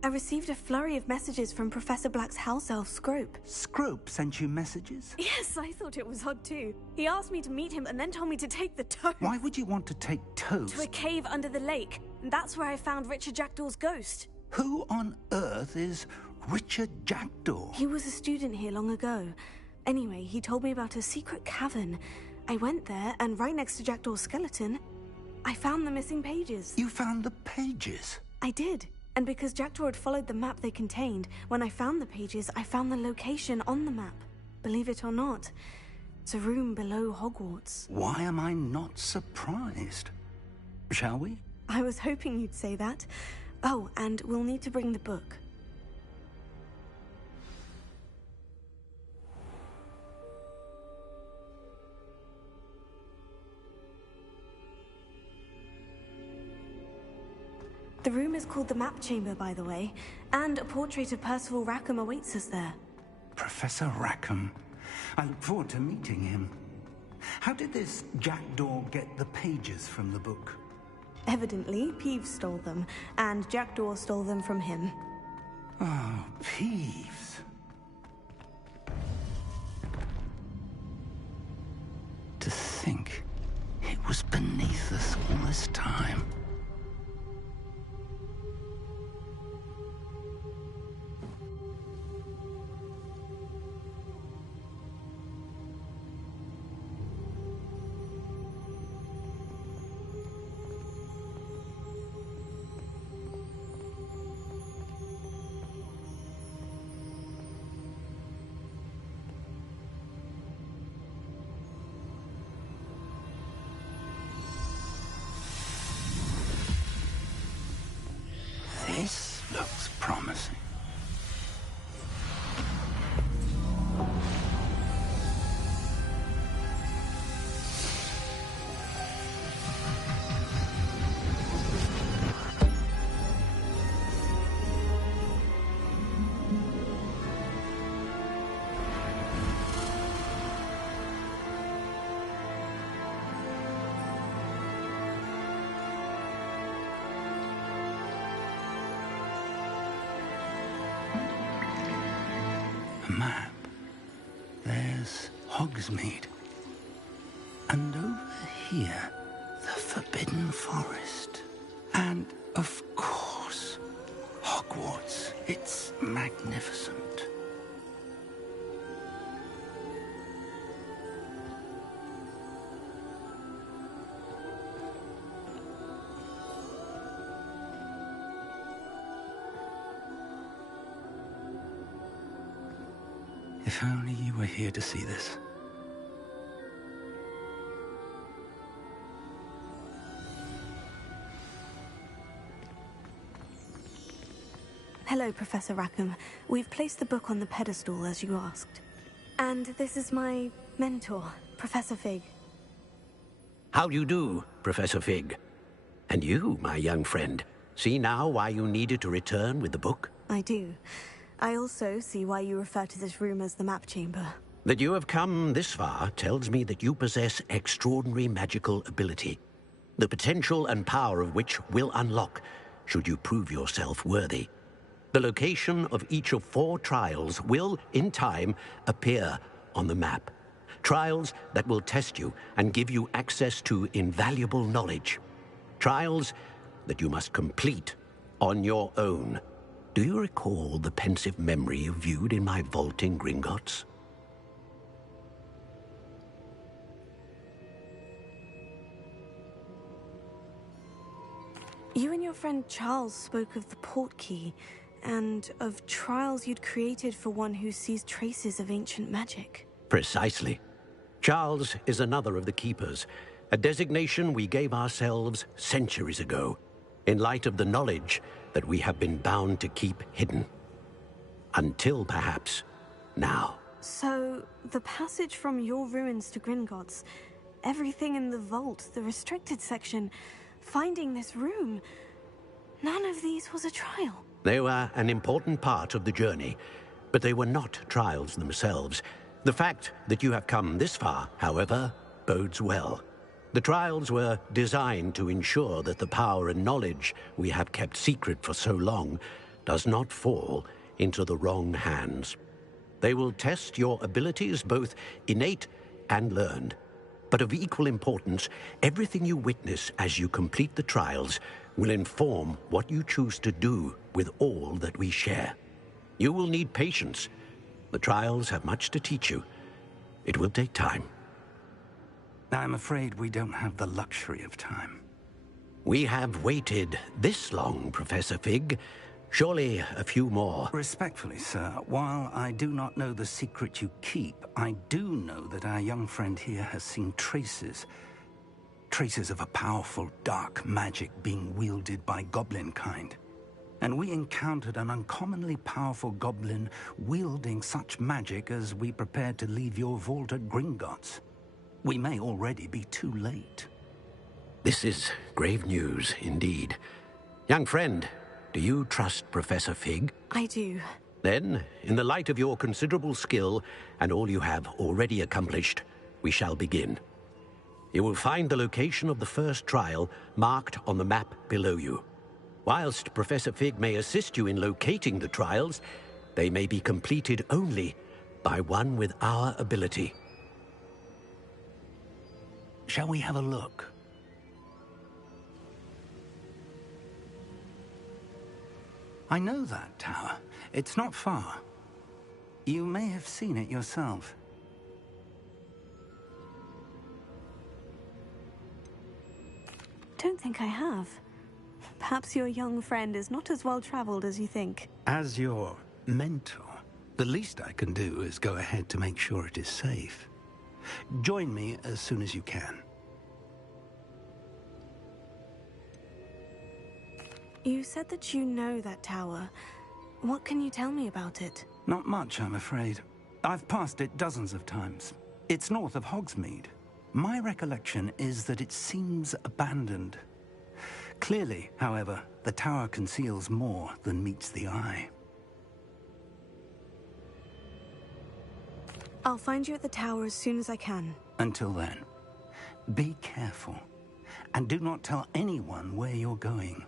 I received a flurry of messages from Professor Black's house elf, Scrope. Scrope sent you messages? Yes, I thought it was odd too. He asked me to meet him and then told me to take the toad. Why would you want to take toads? To a cave under the lake. And that's where I found Richard Jackdaw's ghost. Who on earth is Richard Jackdaw? He was a student here long ago. Anyway, he told me about a secret cavern. I went there, and right next to Jackdaw's skeleton, I found the missing pages. You found the pages? I did. And because Jackdaw had followed the map they contained, when I found the pages, I found the location on the map. Believe it or not, it's a room below Hogwarts. Why am I not surprised? Shall we? I was hoping you'd say that. Oh, and we'll need to bring the book. The room is called the Map Chamber, by the way, and a portrait of Percival Rackham awaits us there. Professor Rackham. I look forward to meeting him. How did this Jackdaw get the pages from the book? Evidently, Peeves stole them, and Jackdaw stole them from him. Oh, Peeves. To think it was beneath us all this time. was Hogsmeade. And over here, the Forbidden Forest. And, of course, Hogwarts. It's magnificent. If only you were here to see this. Hello, Professor Rackham. We've placed the book on the pedestal as you asked. And this is my mentor, Professor Fig. How do you do, Professor Fig? And you, my young friend, see now why you needed to return with the book? I do. I also see why you refer to this room as the map chamber. That you have come this far tells me that you possess extraordinary magical ability, the potential and power of which will unlock should you prove yourself worthy. The location of each of 4 trials will, in time, appear on the map. Trials that will test you and give you access to invaluable knowledge. Trials that you must complete on your own. Do you recall the pensive memory you viewed in my vault in Gringotts? You and your friend Charles spoke of the portkey, and of trials you'd created for one who sees traces of ancient magic. Precisely. Charles is another of the Keepers, a designation we gave ourselves centuries ago, in light of the knowledge that we have been bound to keep hidden. Until, perhaps, now. So, the passage from your ruins to Gringotts, everything in the vault, the restricted section, finding this room, none of these was a trial. They were an important part of the journey, but they were not trials themselves. The fact that you have come this far, however, bodes well. The trials were designed to ensure that the power and knowledge we have kept secret for so long does not fall into the wrong hands. They will test your abilities, both innate and learned. But of equal importance, everything you witness as you complete the trials will inform what you choose to do with all that we share. You will need patience. The trials have much to teach you. It will take time. I'm afraid we don't have the luxury of time. We have waited this long, Professor Fig. Surely a few more. Respectfully, sir, while I do not know the secret you keep, I do know that our young friend here has seen traces of a powerful dark magic being wielded by goblin kind. And we encountered an uncommonly powerful goblin wielding such magic as we prepared to leave your vault at Gringotts. We may already be too late. This is grave news, indeed. Young friend, do you trust Professor Fig? I do. Then, in the light of your considerable skill and all you have already accomplished, we shall begin. You will find the location of the first trial marked on the map below you. Whilst Professor Fig may assist you in locating the trials, they may be completed only by one with our ability. Shall we have a look? I know that tower. It's not far. You may have seen it yourself. Don't think I have. Perhaps your young friend is not as well-traveled as you think. As your mentor, the least I can do is go ahead to make sure it is safe. Join me as soon as you can. You said that you know that tower. What can you tell me about it? Not much, I'm afraid. I've passed it dozens of times. It's north of Hogsmeade. My recollection is that it seems abandoned. Clearly, however, the tower conceals more than meets the eye. I'll find you at the tower as soon as I can. Until then, be careful, and do not tell anyone where you're going.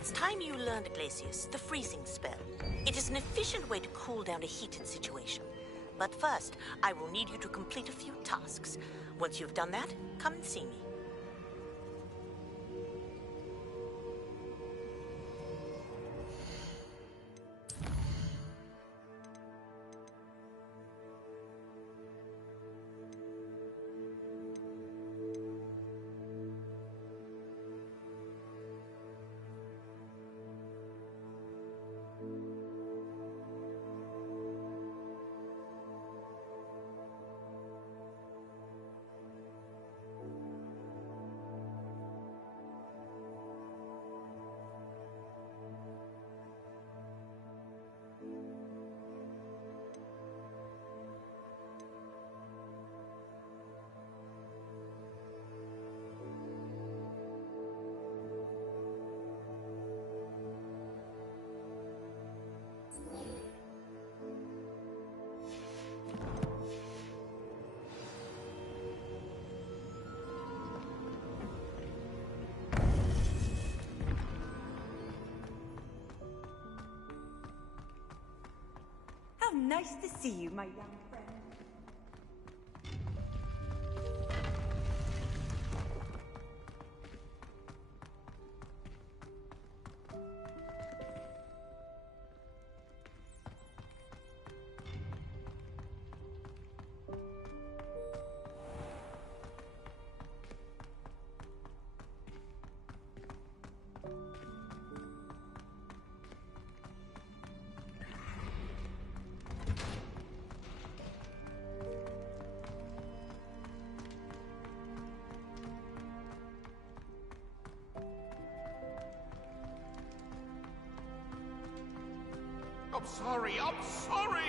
It's time you learned, Glacius, the freezing spell. It is an efficient way to cool down a heated situation. But first, I will need you to complete a few tasks. Once you've done that, come and see me. How nice to see you, my young friend. I'm sorry, I'm sorry!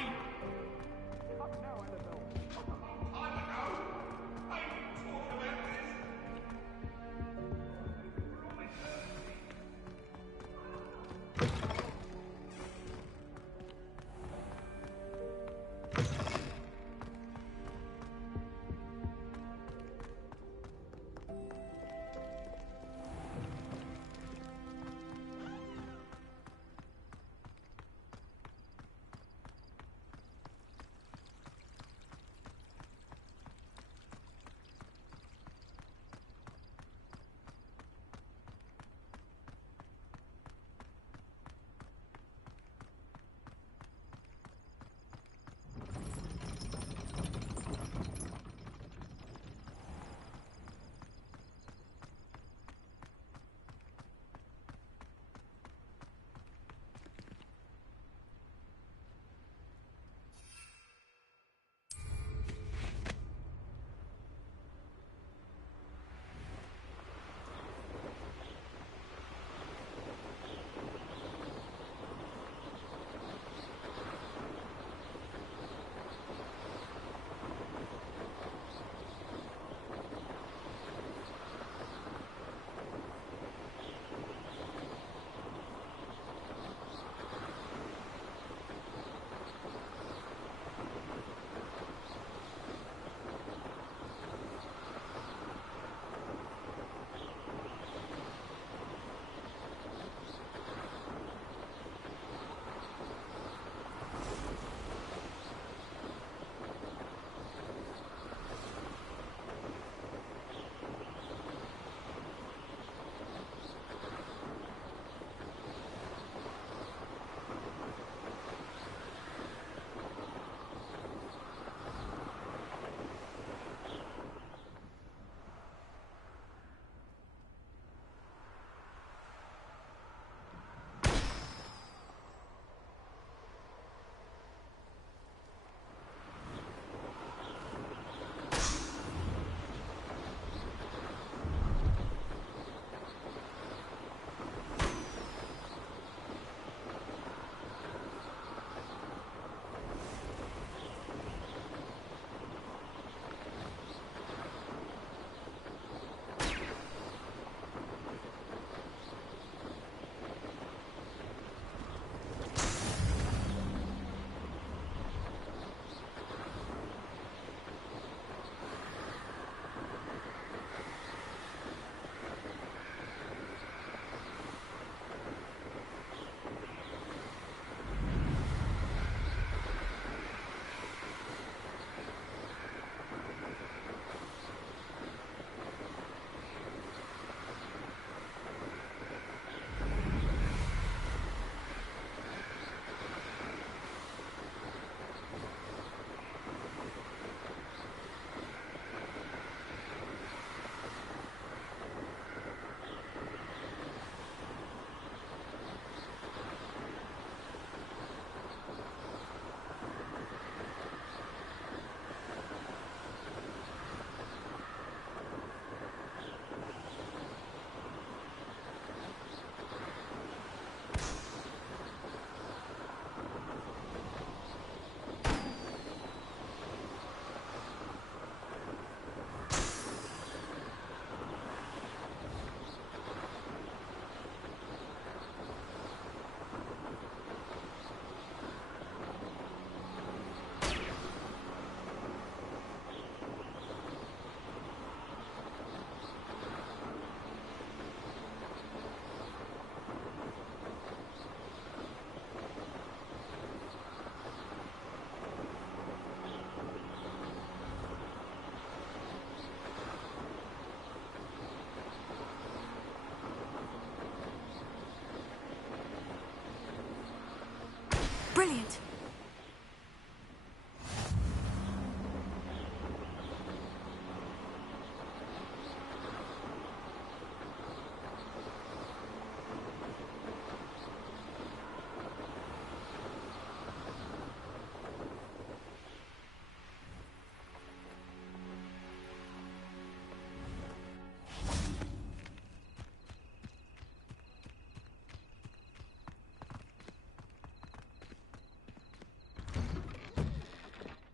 Brilliant.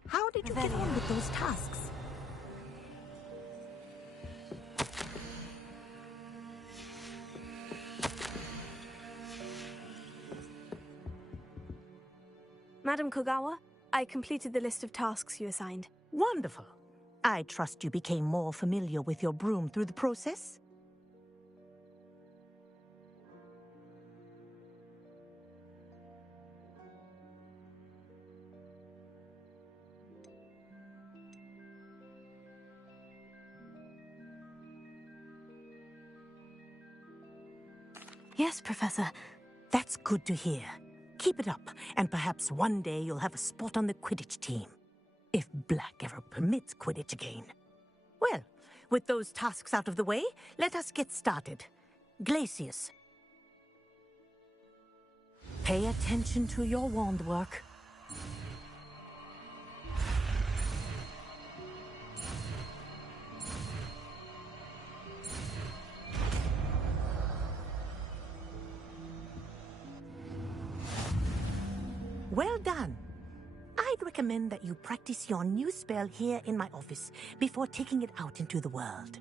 How did you get on with those tasks? Madam Kogawa, I completed the list of tasks you assigned. Wonderful. I trust you became more familiar with your broom through the process? Yes, Professor. That's good to hear. Keep it up, and perhaps one day you'll have a spot on the Quidditch team. If Black ever permits Quidditch again. Well, with those tasks out of the way, let us get started. Glacius. Pay attention to your wand work. Well done. I'd recommend that you practice your new spell here in my office before taking it out into the world.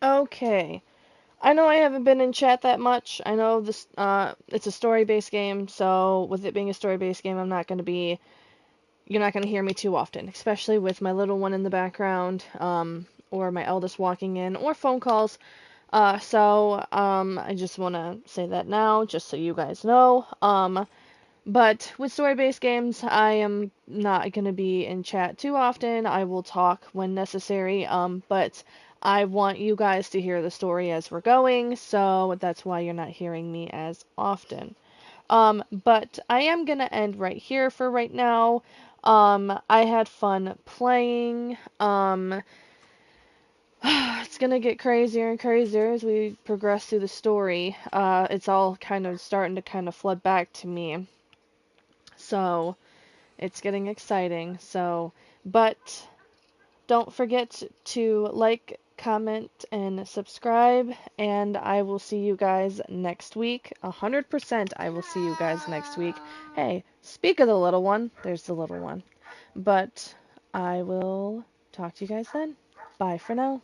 Okay. I know I haven't been in chat that much. I know this it's a story-based game, so with it being a story-based game, you're not gonna hear me too often, especially with my little one in the background, or my eldest walking in, or phone calls. I just wanna say that now, just so you guys know. But with story-based games, I am not going to be in chat too often. I will talk when necessary, but I want you guys to hear the story as we're going, so that's why you're not hearing me as often. But I am going to end right here for right now. I had fun playing. It's going to get crazier and crazier as we progress through the story. It's all kind of starting to kind of flood back to me. So, it's getting exciting. But don't forget to like, comment, and subscribe, and I will see you guys next week. 100% I will see you guys next week. Hey, speak of the little one. There's the little one. But I will talk to you guys then. Bye for now.